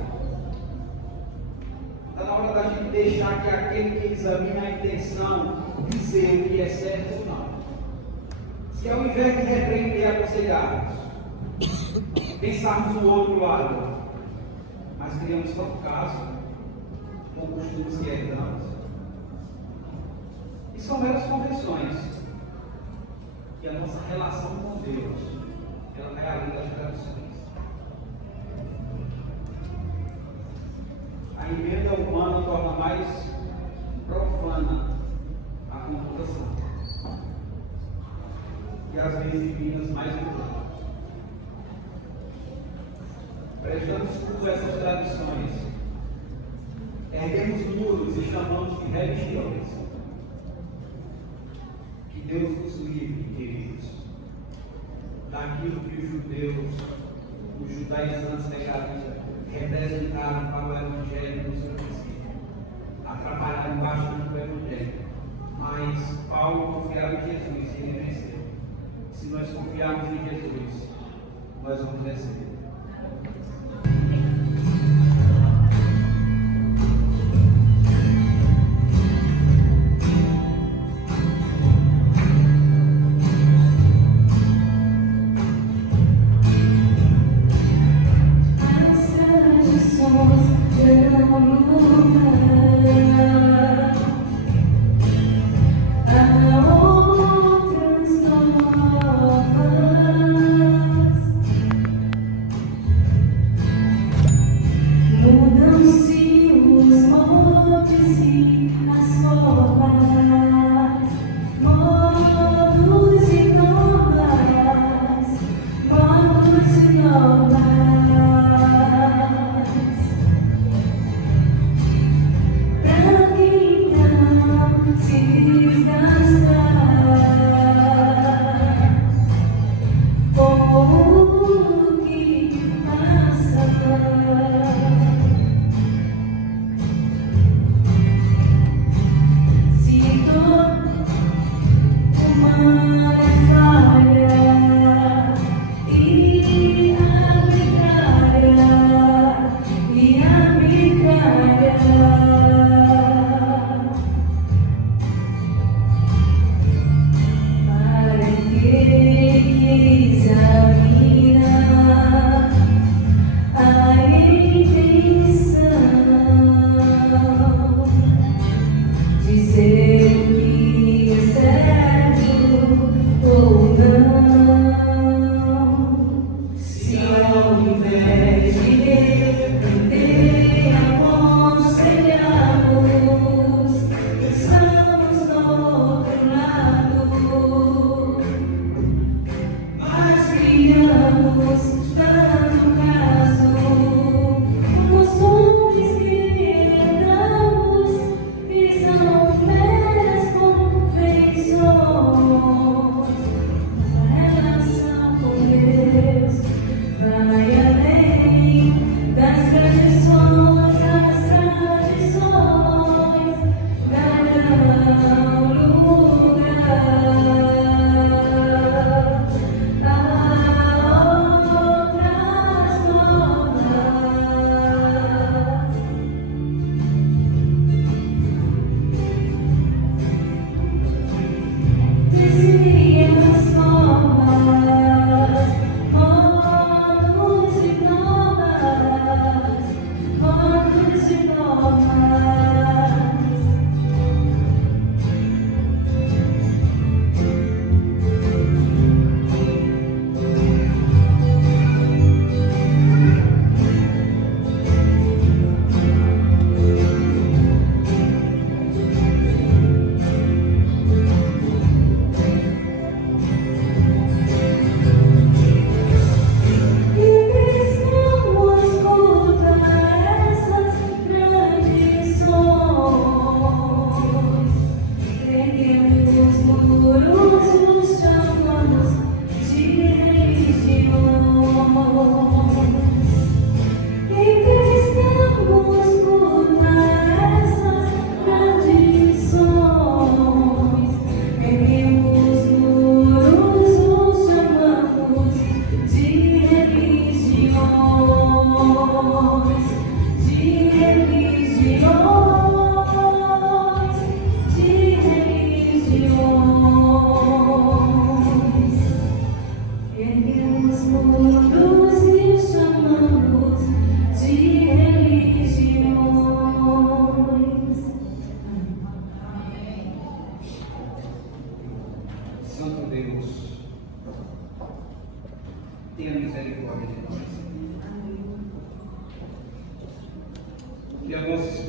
está na hora da gente deixar que aquele que examina a intenção dizer o que é certo ou não. Se ao invés de repreender, aconselharmos, pensarmos no outro lado, mas criamos tanto caso com costumes que herdamos. E são meras convenções. E a nossa relação com Deus, ela vai além das tradições. A emenda humana torna mais profana a computação. E as leis divinas mais importantes. Prestamos culto a essas tradições. Erguemos muros e chamamos de religiões. Que Deus nos livre, queridos, daquilo que os judeus, os judaizantes legalistas, representaram para o Evangelho no seu princípio. Atrapalharam bastante o Evangelho. Mas Paulo confiava em Jesus e ele venceu. Se nós confiarmos em Jesus, nós vamos vencer.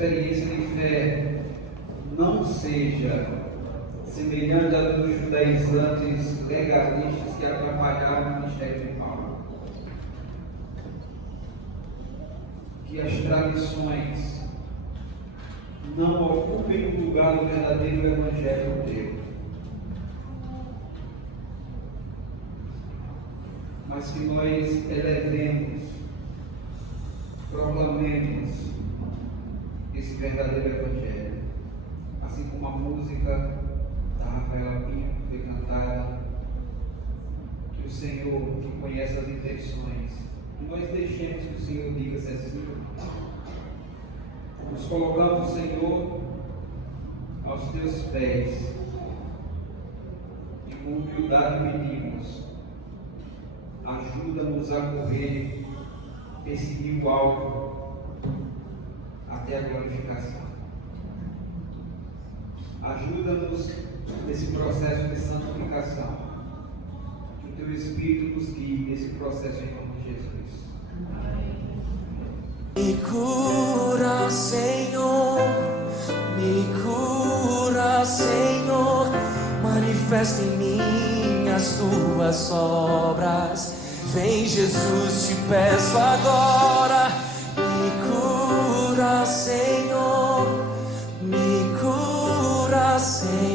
experiência de fé não seja semelhante à dos judaizantes legalistas que atrapalharam o ministério de Paulo. Que as tradições não ocupem o lugar do verdadeiro Evangelho de Deus, mas que nós elevemos, proclamemos esse verdadeiro Evangelho, assim como a música da Rafaela Pinho foi cantada, que o Senhor, que conhece as intenções, que nós deixemos que o Senhor diga se é assim. Nos colocamos, Senhor, aos teus pés e com humildade pedimos, ajuda-nos a correr esse rio alto até a glorificação. Ajuda-nos nesse processo de santificação. Que o teu Espírito nos guie nesse processo em nome de Jesus. Me cura, Senhor, me cura, Senhor, manifesta em mim as tuas obras. Vem, Jesus, te peço agora, me cura, Senhor, me cura, Senhor.